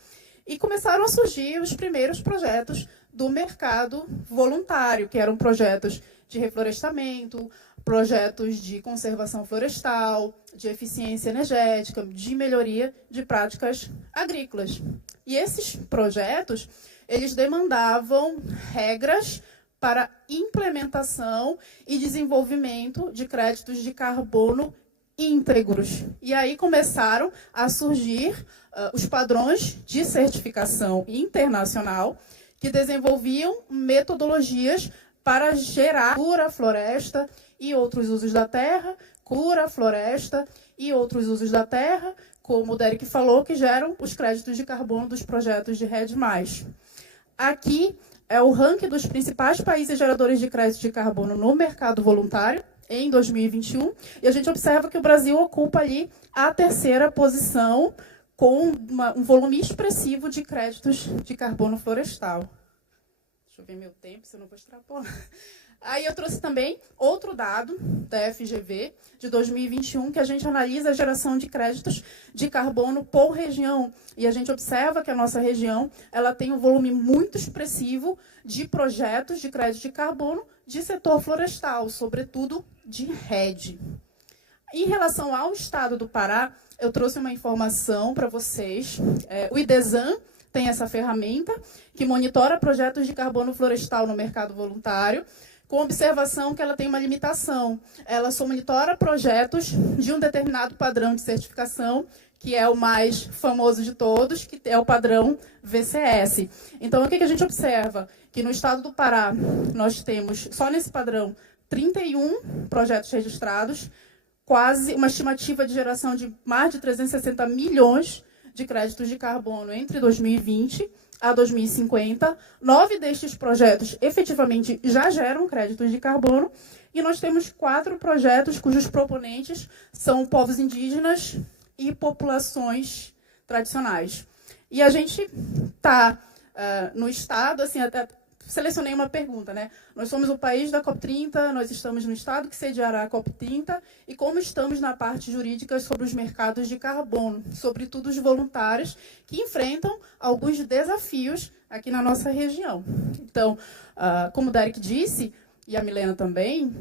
E começaram a surgir os primeiros projetos do mercado voluntário, que eram projetos de reflorestamento, projetos de conservação florestal, de eficiência energética, de melhoria de práticas agrícolas. E esses projetos, eles demandavam regras para implementação e desenvolvimento de créditos de carbono íntegros. E aí começaram a surgir os padrões de certificação internacional que desenvolviam metodologias para gerar cura floresta e outros usos da terra, cura floresta e outros usos da terra, como o Derek falou, que geram os créditos de carbono dos projetos de REDD+. Aqui é o ranking dos principais países geradores de créditos de carbono no mercado voluntário em 2021, e a gente observa que o Brasil ocupa ali a 3ª posição com um volume expressivo de créditos de carbono florestal. Deixa eu ver meu tempo, se eu não vou extrapolar. Aí eu trouxe também outro dado da FGV de 2021, que a gente analisa a geração de créditos de carbono por região. E a gente observa que a nossa região ela tem um volume muito expressivo de projetos de crédito de carbono de setor florestal, sobretudo de REDD. Em relação ao estado do Pará, eu trouxe uma informação para vocês. O IDESAN tem essa ferramenta que monitora projetos de carbono florestal no mercado voluntário, com observação que ela tem uma limitação. Ela só monitora projetos de um determinado padrão de certificação, que é o mais famoso de todos, que é o padrão VCS. Então, o que a gente observa? Que no estado do Pará, nós temos, só nesse padrão, 31 projetos registrados, quase uma estimativa de geração de mais de 360 milhões de créditos de carbono entre 2020 a 2050. 9 destes projetos efetivamente já geram créditos de carbono, e nós temos 4 projetos cujos proponentes são povos indígenas e populações tradicionais. E a gente está no estado, assim, até selecionei uma pergunta, né? Nós somos o país da COP30, nós estamos no estado que sediará a COP30, e como estamos na parte jurídica sobre os mercados de carbono, sobretudo os voluntários, que enfrentam alguns desafios aqui na nossa região. Então, como o Derek disse, e a Milena também,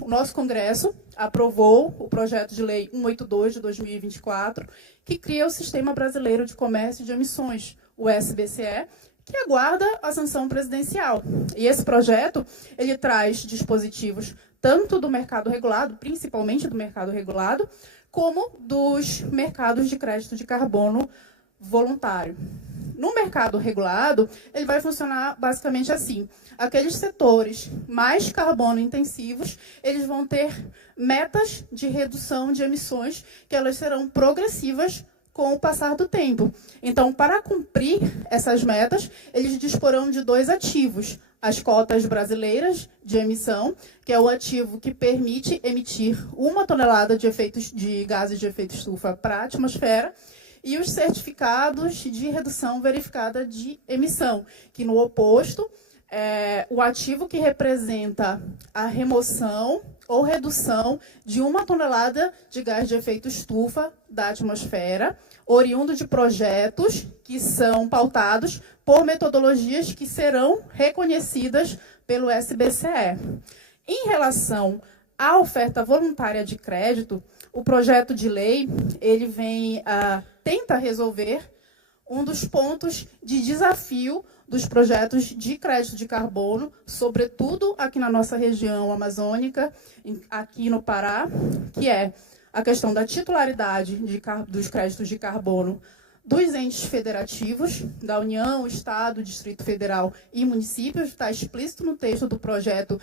o nosso Congresso aprovou o projeto de lei 182 de 2024, que cria o Sistema Brasileiro de Comércio de Emissões, o SBCE, que aguarda a sanção presidencial. E esse projeto, ele traz dispositivos tanto do mercado regulado, principalmente do mercado regulado, como dos mercados de crédito de carbono voluntário. No mercado regulado, ele vai funcionar basicamente assim. Aqueles setores mais carbono intensivos, eles vão ter metas de redução de emissões, que elas serão progressivas com o passar do tempo. Então, para cumprir essas metas, eles disporão de 2 ativos: as cotas brasileiras de emissão, que é o ativo que permite emitir 1 tonelada de gases de efeito estufa para a atmosfera, e os certificados de redução verificada de emissão, que, no oposto, é o ativo que representa a remoção ou redução de 1 tonelada de gás de efeito estufa da atmosfera, oriundo de projetos que são pautados por metodologias que serão reconhecidas pelo SBCE. Em relação à oferta voluntária de crédito, o projeto de lei ele tenta resolver um dos pontos de desafio dos projetos de crédito de carbono, sobretudo aqui na nossa região amazônica, aqui no Pará, que é a questão da titularidade dos créditos de carbono dos entes federativos, da União, Estado, Distrito Federal e municípios. Está explícito no texto do projeto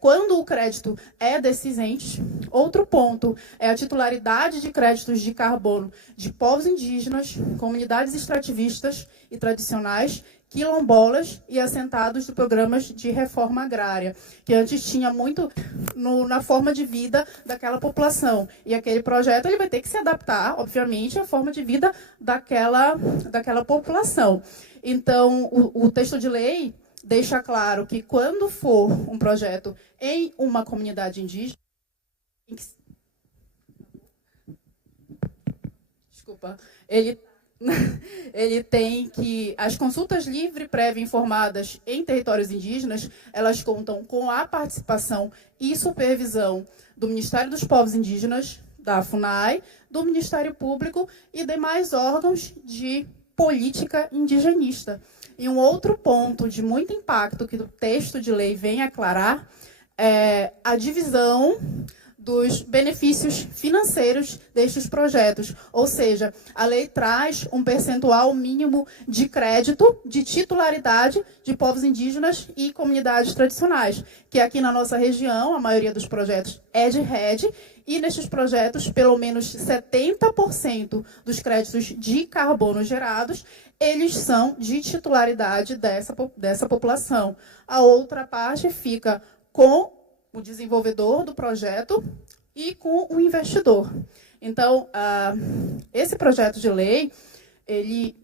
quando o crédito é desses entes. Outro ponto é a titularidade de créditos de carbono de povos indígenas, comunidades extrativistas e tradicionais, quilombolas e assentados de programas de reforma agrária, que antes tinha muito na forma de vida daquela população. E aquele projeto ele vai ter que se adaptar, obviamente, à forma de vida daquela população. Então, o texto de lei deixa claro que, quando for um projeto em uma comunidade indígena, ele tem que... As consultas livre, prévia e informadas em territórios indígenas, elas contam com a participação e supervisão do Ministério dos Povos Indígenas, da FUNAI, do Ministério Público e demais órgãos de política indigenista. E um outro ponto de muito impacto que o texto de lei vem aclarar é a divisão dos benefícios financeiros destes projetos. Ou seja, a lei traz um percentual mínimo de crédito de titularidade de povos indígenas e comunidades tradicionais, que aqui na nossa região, a maioria dos projetos é de RED, e nestes projetos, pelo menos 70% dos créditos de carbono gerados, eles são de titularidade dessa população. A outra parte fica com o desenvolvedor do projeto e com o investidor. Então, esse projeto de lei, ele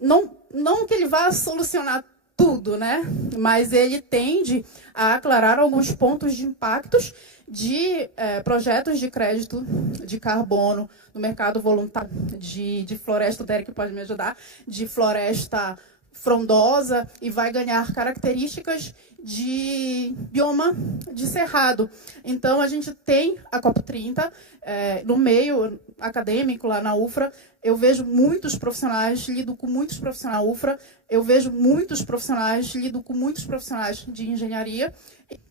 não que ele vá solucionar tudo, né? Mas ele tende a aclarar alguns pontos de impactos de projetos de crédito de carbono no mercado voluntário de floresta. O Derek pode me ajudar, de floresta frondosa, e vai ganhar características de bioma de cerrado. Então, a gente tem a COP30 no meio acadêmico, lá na UFRA. Eu vejo muitos profissionais, lido com muitos profissionais da UFRA, eu vejo muitos profissionais, lido com muitos profissionais de engenharia,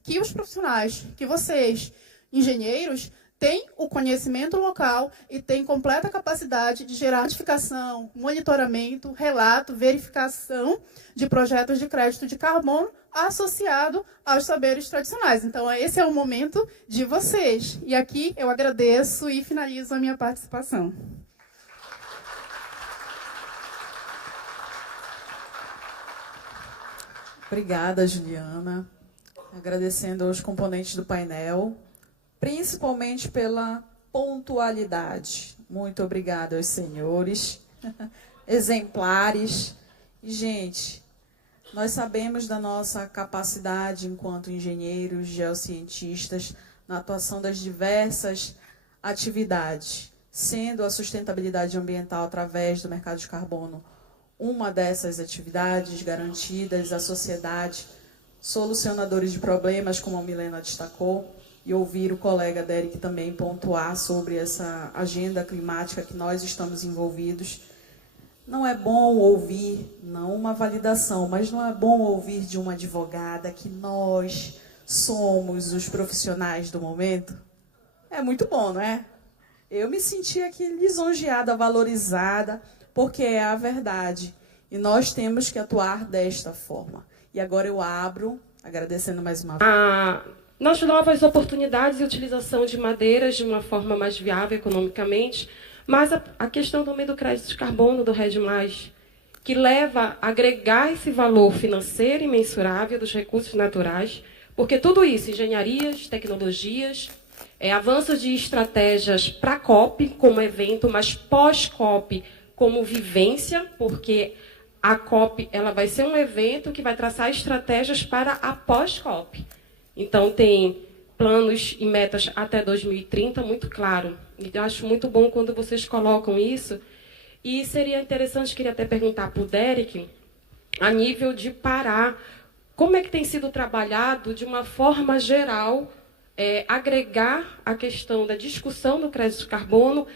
que os profissionais, que vocês, engenheiros, têm o conhecimento local e têm completa capacidade de gerar notificação, monitoramento, relato, verificação de projetos de crédito de carbono associado aos saberes tradicionais. Então, esse é o momento de vocês. E aqui eu agradeço e finalizo a minha participação. Obrigada, Juliana. Agradecendo aos componentes do painel, principalmente pela pontualidade. Muito obrigada aos senhores, exemplares. E, gente, nós sabemos da nossa capacidade enquanto engenheiros, geocientistas, na atuação das diversas atividades, sendo a sustentabilidade ambiental através do mercado de carbono uma dessas atividades garantidas à sociedade, solucionadores de problemas, como a Milena destacou, e ouvir o colega Derek também pontuar sobre essa agenda climática que nós estamos envolvidos. Não é bom ouvir, não uma validação, mas não é bom ouvir de uma advogada que nós somos os profissionais do momento? É muito bom, não é? Eu me senti aqui lisonjeada, valorizada, porque é a verdade. E nós temos que atuar desta forma. E agora eu abro, agradecendo mais uma vez. Nas novas oportunidades e utilização de madeiras de uma forma mais viável economicamente, Mas a questão também do crédito de carbono, do RED+, que leva a agregar esse valor financeiro imensurável dos recursos naturais, porque tudo isso, engenharias, tecnologias, avanços de estratégias para a COP como evento, mas pós-COP como vivência, porque a COP ela vai ser um evento que vai traçar estratégias para a pós-COP. Então, tem planos e metas até 2030, muito claro. E eu acho muito bom quando vocês colocam isso. E seria interessante, queria até perguntar para o Derek, a nível de Pará, como é que tem sido trabalhado, de uma forma geral, agregar a questão da discussão do crédito de carbono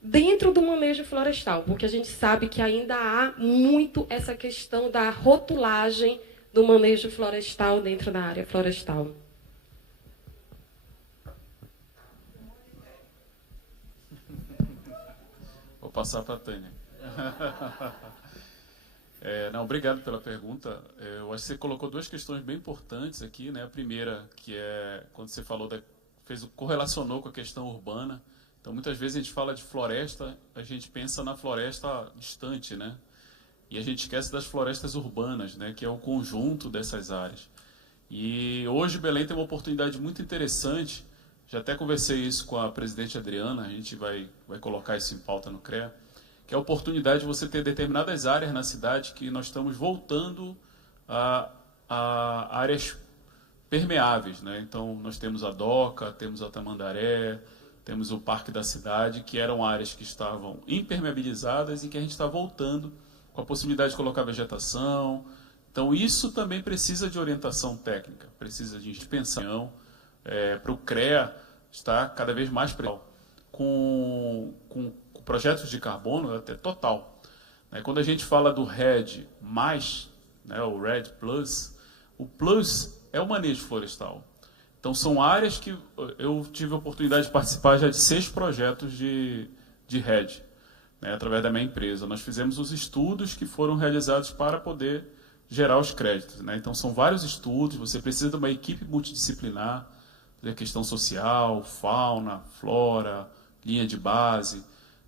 dentro do manejo florestal, porque a gente sabe que ainda há muito essa questão da rotulagem do manejo florestal dentro da área florestal. Vou passar para a Tânia. Não, obrigado pela pergunta. Eu acho que você colocou duas questões bem importantes aqui, né? A primeira, que é quando você falou correlacionou com a questão urbana. Então, muitas vezes a gente fala de floresta, a gente pensa na floresta distante, né? E a gente esquece das florestas urbanas, né? Que é o conjunto dessas áreas. E hoje Belém tem uma oportunidade muito interessante. Já até conversei isso com a presidente Adriana, a gente vai colocar isso em pauta no CREA, que é a oportunidade de você ter determinadas áreas na cidade que nós estamos voltando a áreas permeáveis, né? Então, nós temos a Doca, temos a Tamandaré, temos o Parque da Cidade, que eram áreas que estavam impermeabilizadas e que a gente está voltando com a possibilidade de colocar vegetação. Então, isso também precisa de orientação técnica, precisa de pensão, para o CREA estar cada vez mais com projetos de carbono até total. Quando a gente fala do RED+, né, o RED+, o Plus é o manejo florestal. Então, são áreas que eu tive a oportunidade de participar já de 6 projetos de RED, né, através da minha empresa. Nós fizemos os estudos que foram realizados para poder gerar os créditos, né? Então, são vários estudos, você precisa de uma equipe multidisciplinar, a questão social, fauna, flora, linha de base,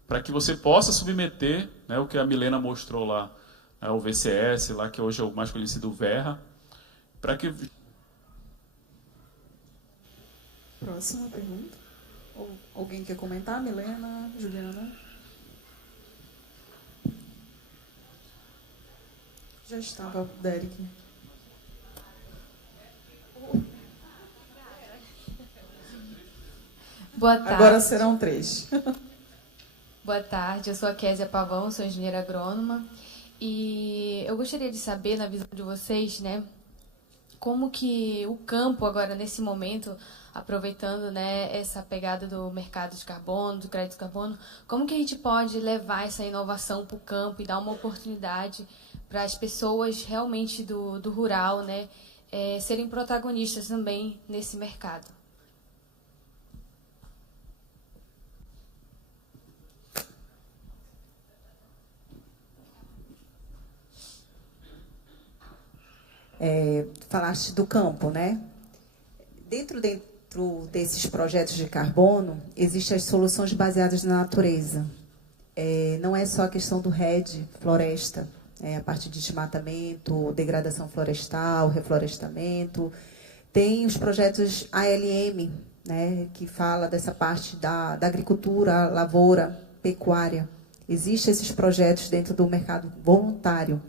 para que você possa submeter, né, o que a Milena mostrou lá, né, o VCS, lá, que hoje é o mais conhecido, o Verra, para que... Próxima pergunta. Alguém quer comentar? Milena, Juliana? Já estava, Derek. Boa tarde. Agora serão 3. Boa tarde, eu sou a Késia Pavão, sou engenheira agrônoma. E eu gostaria de saber, na visão de vocês, né, como que o campo agora, nesse momento, aproveitando, né, essa pegada do mercado de carbono, do crédito de carbono, como que a gente pode levar essa inovação para o campo e dar uma oportunidade para as pessoas realmente do rural, né, serem protagonistas também nesse mercado? Falaste do campo, né? Dentro desses projetos de carbono, existem as soluções baseadas na natureza. Não é só a questão do RED, floresta, a parte de desmatamento, degradação florestal, reflorestamento. Tem os projetos ALM, né, que fala dessa parte da agricultura, lavoura, pecuária. Existem esses projetos dentro do mercado voluntário.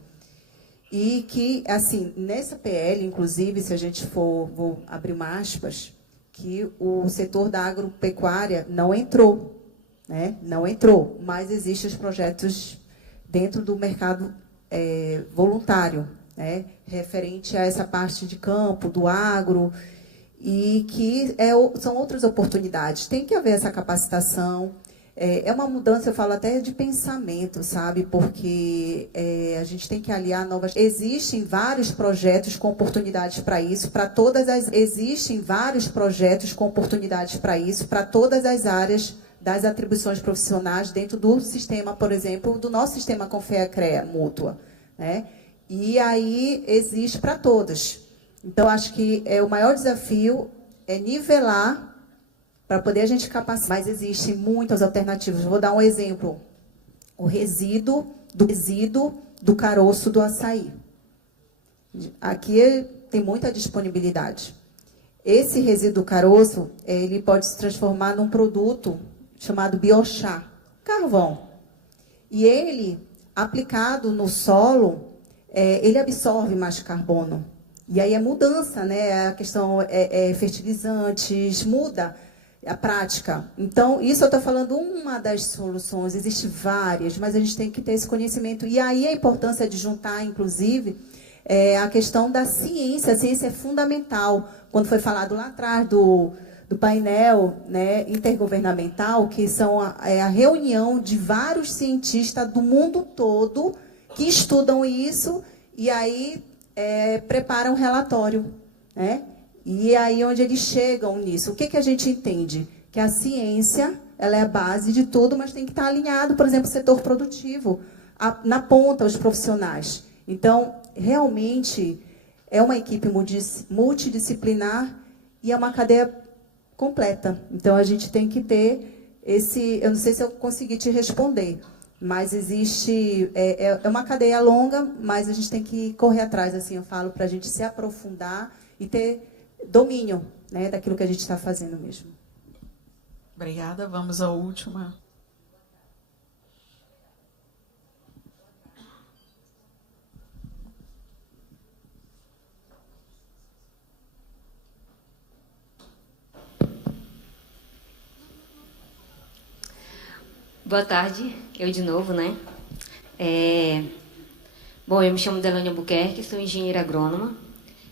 E que, assim, nessa PL, inclusive, se a gente vou abrir uma aspas, que o setor da agropecuária não entrou, né? Não entrou, mas existem os projetos dentro do mercado voluntário, né? Referente a essa parte de campo, do agro, e que são outras oportunidades. Tem que haver essa capacitação. É uma mudança, eu falo até de pensamento, sabe? Porque a gente tem que aliar novas... Existem vários projetos com oportunidades para isso, para todas as... Existem vários projetos com oportunidades para isso, para todas as áreas das atribuições profissionais dentro do sistema, por exemplo, do nosso sistema Confea-CREA mútua, né? E aí existe para todas. Então, acho que o maior desafio é nivelar para poder a gente capacitar. Mas existem muitas alternativas. Vou dar um exemplo. O resíduo do caroço do açaí. Aqui tem muita disponibilidade. Esse resíduo do caroço, ele pode se transformar num produto chamado biochar, carvão. E ele, aplicado no solo, ele absorve mais carbono. E aí é mudança, né? A questão fertilizantes, muda a prática. Então, isso eu estou falando uma das soluções, existem várias, mas a gente tem que ter esse conhecimento. E aí a importância de juntar, inclusive, a questão da ciência. A ciência é fundamental. Quando foi falado lá atrás do painel, né, intergovernamental, que são a reunião de vários cientistas do mundo todo que estudam isso e aí preparam um relatório, né? E aí onde eles chegam nisso. O que a gente entende? Que a ciência, ela é a base de tudo, mas tem que estar alinhado, por exemplo, o setor produtivo, na ponta, os profissionais. Então, realmente, é uma equipe multidisciplinar e é uma cadeia completa. Então, a gente tem que ter esse... Eu não sei se eu consegui te responder, mas existe... É uma cadeia longa, mas a gente tem que correr atrás, assim, eu falo, para a gente se aprofundar e ter domínio, né, daquilo que a gente está fazendo mesmo. Obrigada. Vamos à última. Boa tarde, eu de novo, né? Bom, eu me chamo Delane Albuquerque, sou engenheira agrônoma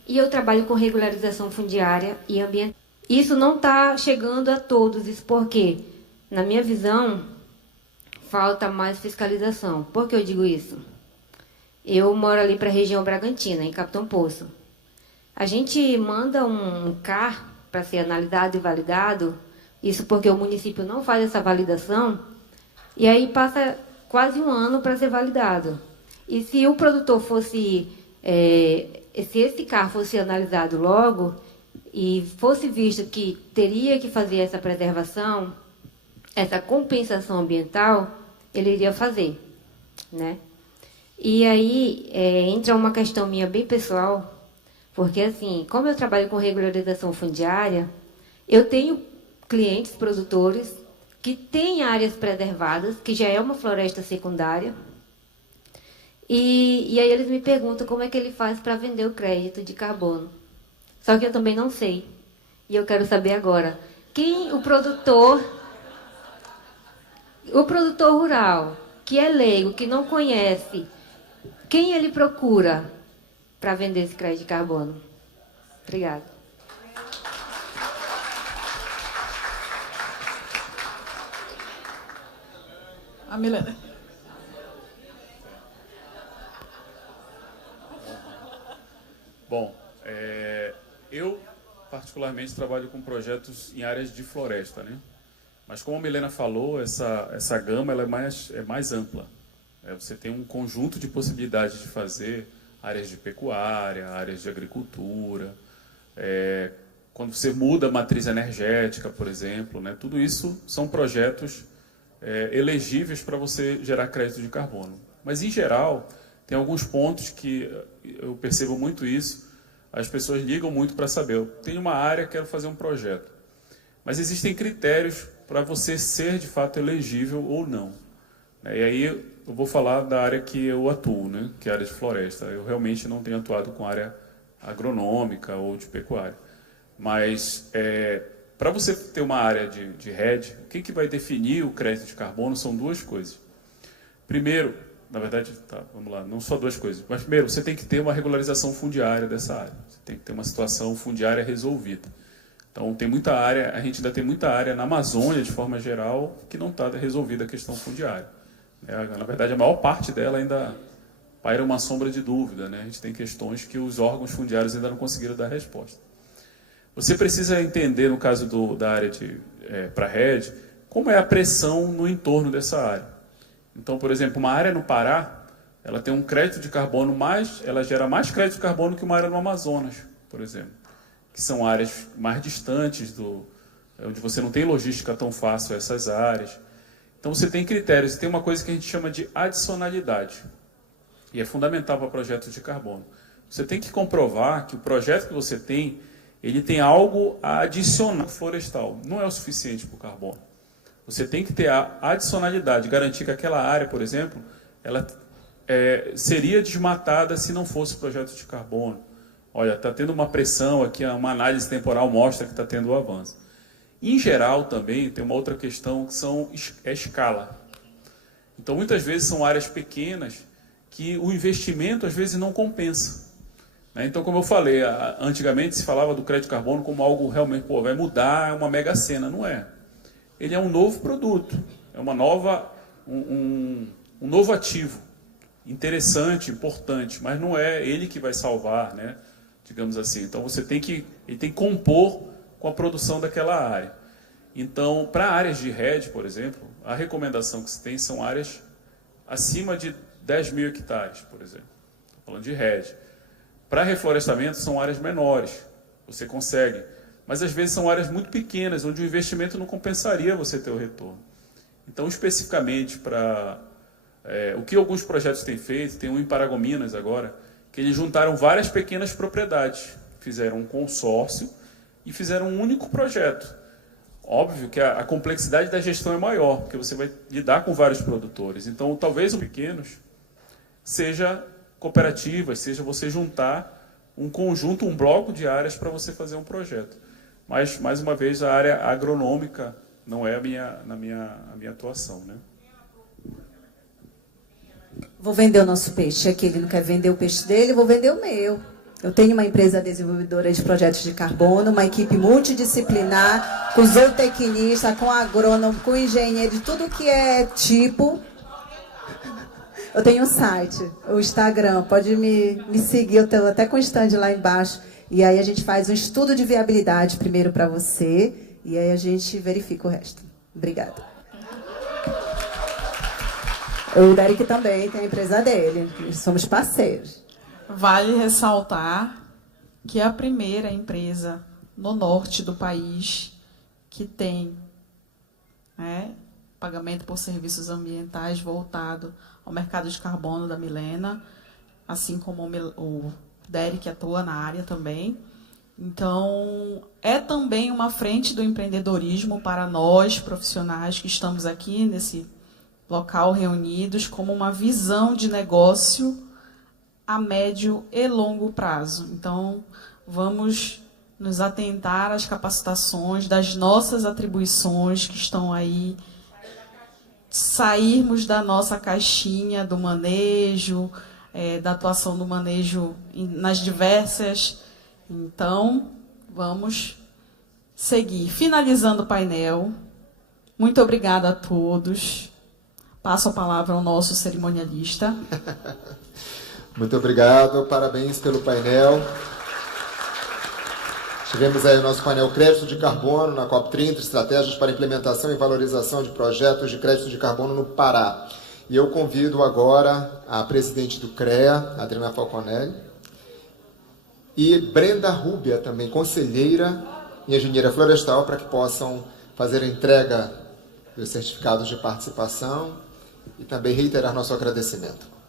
e eu trabalho com regularização fundiária e ambiental. Isso não está chegando a todos, isso porque, na minha visão, falta mais fiscalização. Por que eu digo isso? Eu moro ali para a região Bragantina, em Capitão Poço. A gente manda um CAR para ser analisado e validado, isso porque o município não faz essa validação, e aí passa quase um ano para ser validado. E se o produtor fosse... se esse CAR fosse analisado logo e fosse visto que teria que fazer essa preservação, essa compensação ambiental, ele iria fazer, né? E aí entra uma questão minha bem pessoal, porque assim, como eu trabalho com regularização fundiária, eu tenho clientes produtores que têm áreas preservadas, que já é uma floresta secundária, e aí eles me perguntam como é que ele faz para vender o crédito de carbono. Só que eu também não sei. E eu quero saber agora, o produtor rural, que é leigo, que não conhece, quem ele procura para vender esse crédito de carbono? Obrigada. A Milena. Bom, eu particularmente trabalho com projetos em áreas de floresta, né? Mas como a Milena falou, essa gama ela é mais ampla. Você tem um conjunto de possibilidades de fazer áreas de pecuária, áreas de agricultura, quando você muda a matriz energética, por exemplo, né? Tudo isso são projetos elegíveis para você gerar crédito de carbono. Mas, em geral, tem alguns pontos que eu percebo muito isso, as pessoas ligam muito para saber, eu tenho uma área, quero fazer um projeto. Mas existem critérios para você ser, de fato, elegível ou não. E aí eu vou falar da área que eu atuo, né, que é a área de floresta. Eu realmente não tenho atuado com área agronômica ou de pecuária. Mas, para você ter uma área de RED, o que vai definir o crédito de carbono são duas coisas. Primeiro, na verdade, vamos lá, não só duas coisas. Mas primeiro, você tem que ter uma regularização fundiária dessa área. Você tem que ter uma situação fundiária resolvida. Então, tem muita área, a gente ainda tem muita área na Amazônia, de forma geral, que não está resolvida a questão fundiária. Na verdade, a maior parte dela ainda paira uma sombra de dúvida, né? A gente tem questões que os órgãos fundiários ainda não conseguiram dar resposta. Você precisa entender, no caso da área para RED, como é a pressão no entorno dessa área. Então, por exemplo, uma área no Pará, ela tem um crédito de carbono ela gera mais crédito de carbono que uma área no Amazonas, por exemplo, que são áreas mais distantes onde você não tem logística tão fácil a essas áreas. Então você tem critérios, e tem uma coisa que a gente chama de adicionalidade, e é fundamental para projetos de carbono. Você tem que comprovar que o projeto que você tem, ele tem algo a adicionar ao florestal. Não é o suficiente para o carbono. Você tem que ter a adicionalidade, garantir que aquela área, por exemplo, ela seria desmatada se não fosse projeto de carbono. Olha, está tendo uma pressão aqui, uma análise temporal mostra que está tendo um avanço. Em geral, também, tem uma outra questão que é escala. Então, muitas vezes, são áreas pequenas que o investimento, às vezes, não compensa. Então, como eu falei, antigamente se falava do crédito de carbono como algo realmente, vai mudar, é uma mega cena. Não é. Ele é um novo produto, é uma nova, um novo ativo, interessante, importante, mas não é ele que vai salvar, né? Digamos assim. Então, ele tem que compor com a produção daquela área. Então, para áreas de RED, por exemplo, a recomendação que se tem são áreas acima de 10 mil hectares, por exemplo. Estou falando de RED. Para reflorestamento, são áreas menores, você consegue. Mas, às vezes, são áreas muito pequenas, onde o investimento não compensaria você ter o retorno. Então, especificamente para o que alguns projetos têm feito, tem um em Paragominas agora, que eles juntaram várias pequenas propriedades, fizeram um consórcio e fizeram um único projeto. Óbvio que a complexidade da gestão é maior, porque você vai lidar com vários produtores. Então, talvez os pequenos seja cooperativas, seja você juntar um conjunto, um bloco de áreas para você fazer um projeto. Mas, mais uma vez, a área agronômica não é a minha atuação, né? Vou vender o nosso peixe aqui, ele não quer vender o peixe dele, vou vender o meu. Eu tenho uma empresa desenvolvedora de projetos de carbono, uma equipe multidisciplinar, com zootecnista, com agrônomo, com engenheiro, de tudo que é tipo. Eu tenho um site, o Instagram, pode me seguir, eu estou até com o stand lá embaixo. E aí a gente faz um estudo de viabilidade primeiro para você, e aí a gente verifica o resto. Obrigada. O Derek também tem a empresa dele, somos parceiros. Vale ressaltar que é a primeira empresa no norte do país que tem pagamento por serviços ambientais voltado ao mercado de carbono da Milena, assim como o Derek atua na área também. Então, é também uma frente do empreendedorismo para nós, profissionais que estamos aqui nesse local reunidos, como uma visão de negócio a médio e longo prazo. Então, vamos nos atentar às capacitações das nossas atribuições que estão aí, sairmos da nossa caixinha do manejo, da atuação do manejo nas diversas. Então, vamos seguir. Finalizando o painel, muito obrigada a todos. Passo a palavra ao nosso cerimonialista. Muito obrigado, parabéns pelo painel. Tivemos aí o nosso painel Crédito de Carbono na COP30, Estratégias para Implementação e Valorização de Projetos de Crédito de Carbono no Pará. E eu convido agora a presidente do CREA, Adriana Falconelli, e Brenda Rúbia, também conselheira e engenheira florestal, para que possam fazer a entrega dos certificados de participação e também reiterar nosso agradecimento.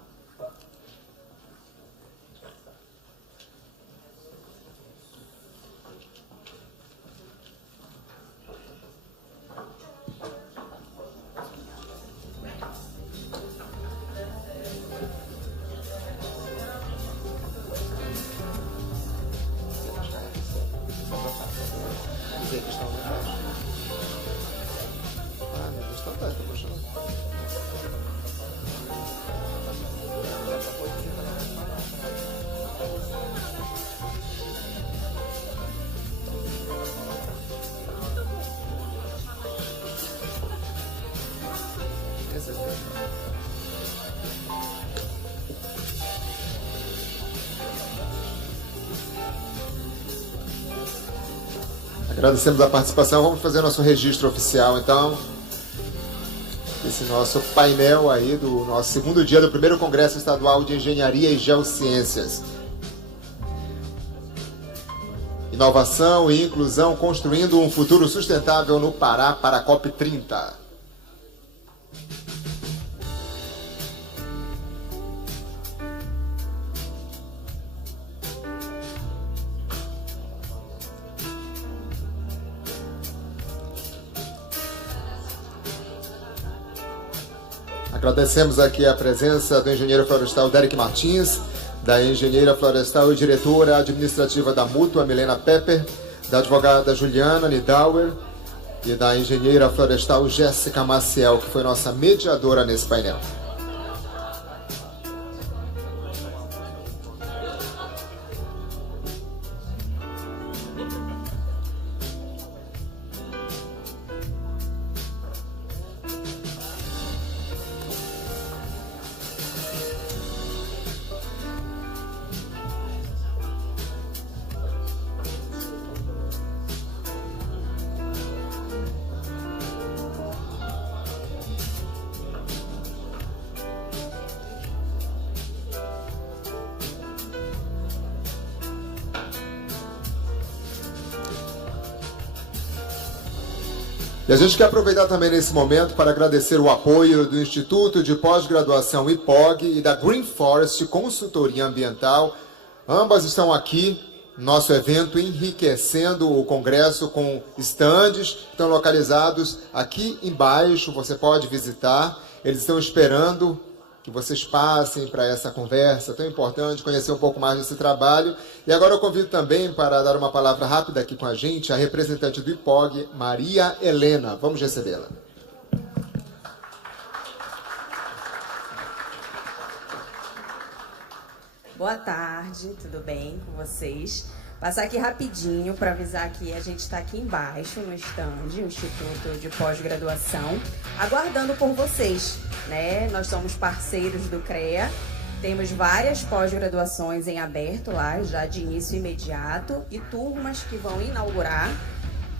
Agradecemos a participação. Vamos fazer nosso registro oficial, então. Esse nosso painel aí do nosso segundo dia do primeiro Congresso Estadual de Engenharia e Geociências. E inovação e inclusão, construindo um futuro sustentável no Pará para a COP30. Agradecemos aqui a presença do engenheiro florestal Derek Martins, da engenheira florestal e diretora administrativa da Mútua, Milena Pepper, da advogada Juliana Nidauer e da engenheira florestal Jéssica Maciel, que foi nossa mediadora nesse painel. E a gente quer aproveitar também nesse momento para agradecer o apoio do Instituto de Pós-Graduação IPOG e da Green Forest Consultoria Ambiental. Ambas estão aqui no nosso evento, enriquecendo o congresso com estandes que estão localizados aqui embaixo. Você pode visitar. Eles estão esperando que vocês passem para essa conversa tão importante, conhecer um pouco mais desse trabalho. E agora eu convido também para dar uma palavra rápida aqui com a gente, a representante do IPOG, Maria Helena. Vamos recebê-la. Boa tarde, tudo bem com vocês? Passar aqui rapidinho para avisar que a gente está aqui embaixo no stand, o Instituto de Pós-Graduação, aguardando por vocês, né? Nós somos parceiros do CREA, temos várias pós-graduações em aberto lá, já de início imediato, e turmas que vão inaugurar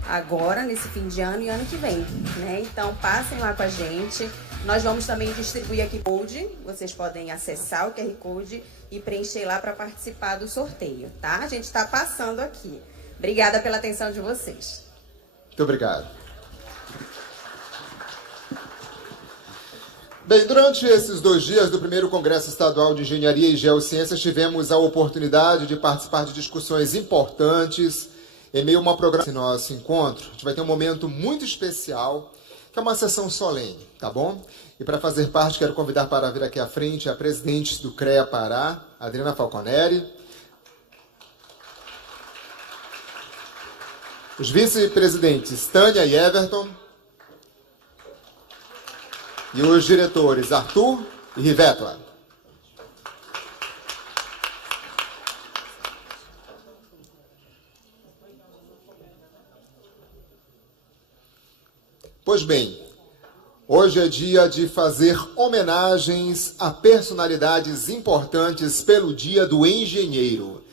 agora, nesse fim de ano e ano que vem, né? Então, passem lá com a gente. Nós vamos também distribuir QR Code, vocês podem acessar o QR Code e preencher lá para participar do sorteio, tá? A gente está passando aqui. Obrigada pela atenção de vocês. Muito obrigado. Bem, durante esses 2 dias do primeiro Congresso Estadual de Engenharia e Geociências, tivemos a oportunidade de participar de discussões importantes. Em meio a uma programação do nosso encontro, a gente vai ter um momento muito especial, que é uma sessão solene, tá bom? E para fazer parte, quero convidar para vir aqui à frente a presidente do CREA Pará, Adriana Falconeri, os vice-presidentes Tânia e Everton, e os diretores Arthur e Rivetla. Pois bem, hoje é dia de fazer homenagens a personalidades importantes pelo Dia do Engenheiro.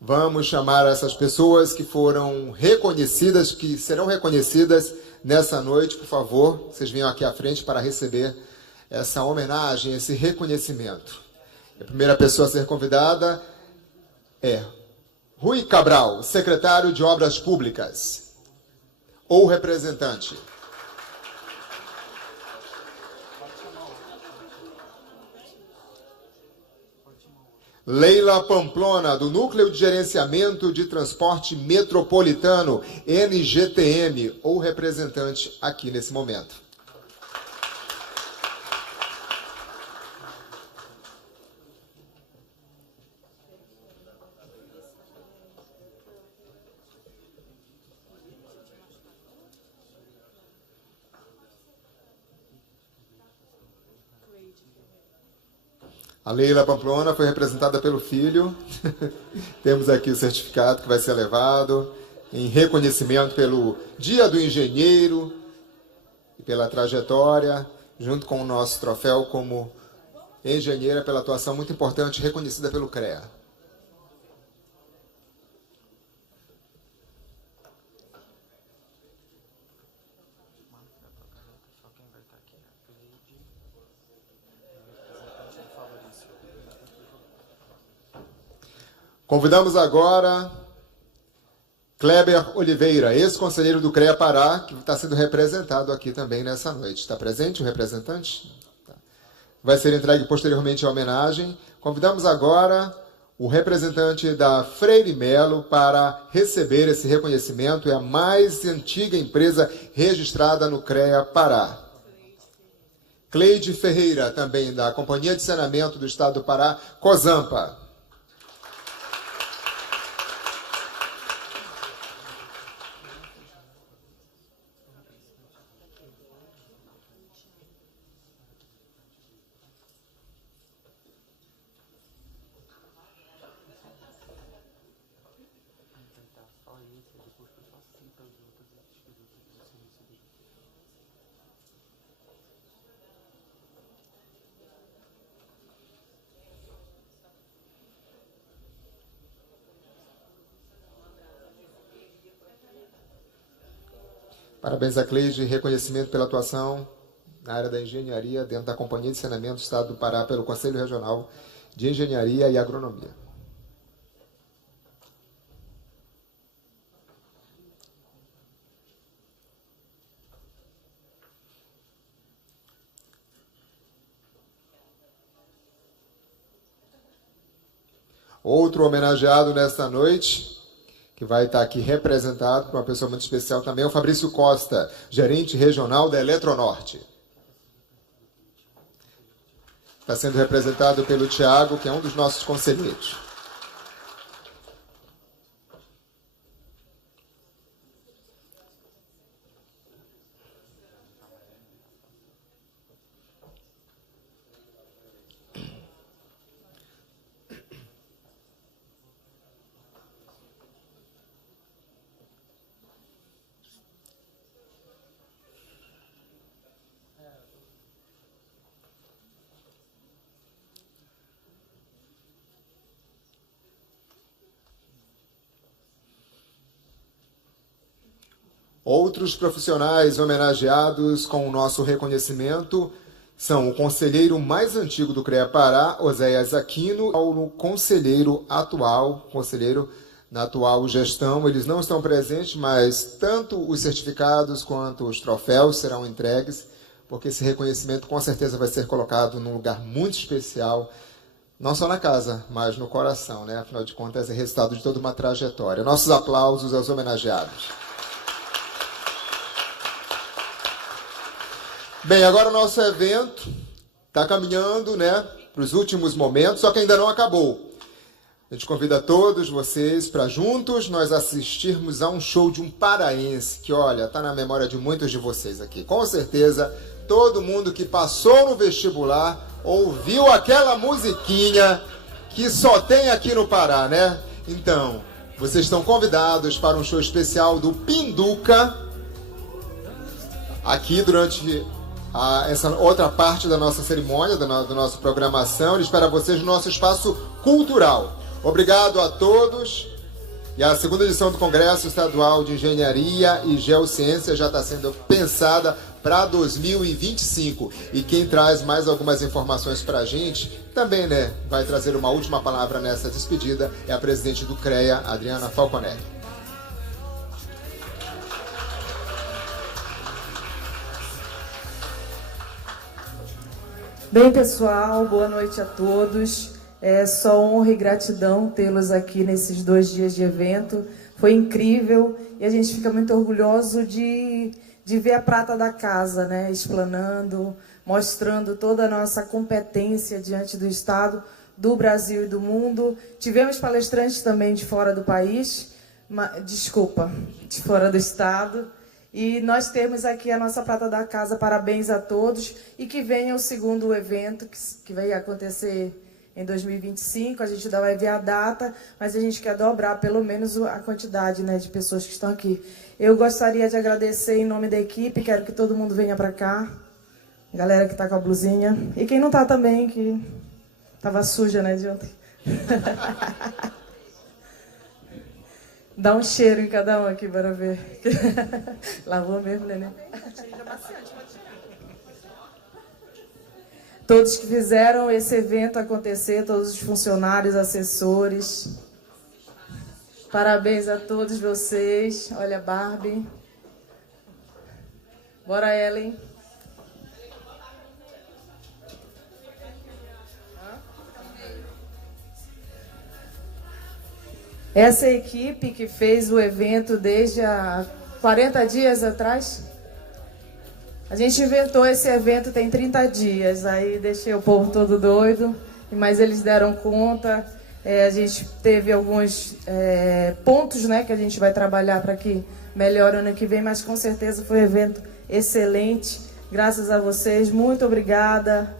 Vamos chamar essas pessoas que foram reconhecidas, que serão reconhecidas nessa noite. Por favor, vocês venham aqui à frente para receber essa homenagem, esse reconhecimento. A primeira pessoa a ser convidada é Rui Cabral, secretário de Obras Públicas, ou representante. Leila Pamplona, do Núcleo de Gerenciamento de Transporte Metropolitano, NGTM, ou representante aqui nesse momento. A Leila Pamplona foi representada pelo filho. Temos aqui o certificado que vai ser levado em reconhecimento pelo Dia do Engenheiro e pela trajetória, junto com o nosso troféu como engenheira pela atuação muito importante, reconhecida pelo CREA. Convidamos agora Kleber Oliveira, ex-conselheiro do CREA Pará, que está sendo representado aqui também nessa noite. Está presente o representante? Vai ser entregue posteriormente a homenagem. Convidamos agora o representante da Freire Melo para receber esse reconhecimento. É a mais antiga empresa registrada no CREA Pará. Cleide Ferreira, também da Companhia de Saneamento do Estado do Pará, COSAMPA. Parabéns a Cleide, reconhecimento pela atuação na área da engenharia dentro da Companhia de Saneamento do Estado do Pará pelo Conselho Regional de Engenharia e Agronomia. Outro homenageado nesta noite, que vai estar aqui representado por uma pessoa muito especial também, é o Fabrício Costa, gerente regional da Eletronorte. Está sendo representado pelo Tiago, que é um dos nossos conselheiros. Outros profissionais homenageados com o nosso reconhecimento são o conselheiro mais antigo do CREA Pará, Oséias Aquino, o conselheiro na atual gestão. Eles não estão presentes, mas tanto os certificados quanto os troféus serão entregues, porque esse reconhecimento com certeza vai ser colocado num lugar muito especial, não só na casa, mas no coração, né? Afinal de contas, é resultado de toda uma trajetória. Nossos aplausos aos homenageados. Bem, agora o nosso evento está caminhando, né, para os últimos momentos, só que ainda não acabou. A gente convida todos vocês para juntos nós assistirmos a um show de um paraense que, olha, está na memória de muitos de vocês aqui. Com certeza, todo mundo que passou no vestibular ouviu aquela musiquinha que só tem aqui no Pará, né? Então, vocês estão convidados para um show especial do Pinduca, aqui durante essa outra parte da nossa cerimônia, da nossa programação. Ele espera vocês no nosso espaço cultural. Obrigado a todos. E a segunda edição do Congresso Estadual de Engenharia e Geociência já está sendo pensada para 2025. E quem traz mais algumas informações para a gente, também, né, vai trazer uma última palavra nessa despedida, é a presidente do CREA, Adriana Falconelli. Bem, pessoal, boa noite a todos. É só honra e gratidão tê-los aqui nesses 2 dias de evento. Foi incrível e a gente fica muito orgulhoso de ver a prata da casa, né, explanando, mostrando toda a nossa competência diante do Estado, do Brasil e do mundo. Tivemos palestrantes também de fora do país, de fora do Estado. E nós temos aqui a nossa prata da casa. Parabéns a todos. E que venha o segundo evento, que vai acontecer em 2025. A gente ainda vai ver a data, mas a gente quer dobrar pelo menos a quantidade, né, de pessoas que estão aqui. Eu gostaria de agradecer em nome da equipe. Quero que todo mundo venha para cá. Galera que está com a blusinha. E quem não está também, que estava suja, né, de ontem. Dá um cheiro em cada um aqui para ver. Lavou mesmo, neném? Todos que fizeram esse evento acontecer, todos os funcionários, assessores. Parabéns a todos vocês. Olha, Barbie. Bora, Ellen. Essa equipe que fez o evento desde há 40 dias atrás. A gente inventou esse evento tem 30 dias. Aí deixei o povo todo doido, mas eles deram conta. A gente teve alguns pontos, né, que a gente vai trabalhar para que melhore ano que vem, mas com certeza foi um evento excelente. Graças a vocês, muito obrigada.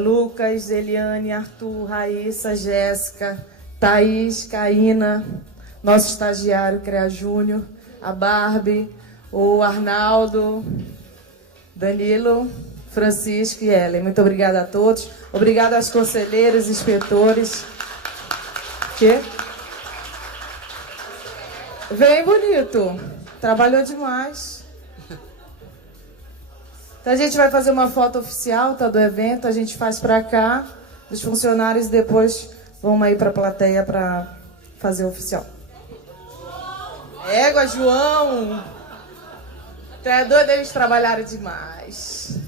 Lucas, Eliane, Arthur, Raíssa, Jéssica, Thaís, Caína, nosso estagiário CREA Júnior, a Barbie, o Arnaldo, Danilo, Francisco e Ellen. Muito obrigada a todos. Obrigada aos conselheiros, inspetores. Vem, bonito. Trabalhou demais. Então a gente vai fazer uma foto oficial, tá, do evento. A gente faz pra cá, dos funcionários, e depois vamos aí pra plateia pra fazer o oficial. Égua, João. Tu é doido, eles trabalharam demais.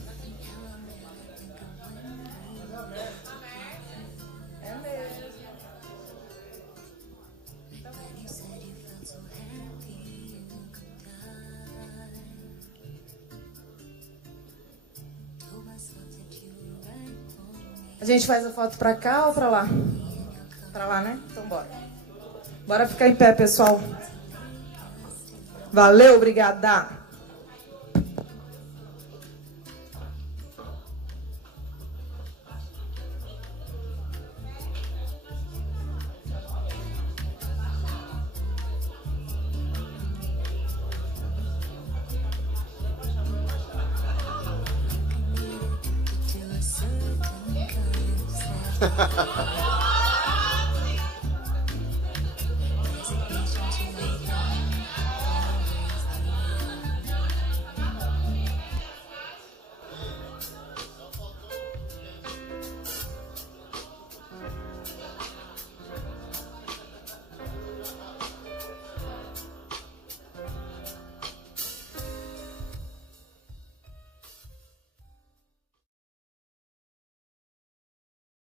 A gente faz a foto pra cá ou pra lá? Pra lá, né? Então bora. Bora ficar em pé, pessoal. Valeu, obrigada. Ha ha ha.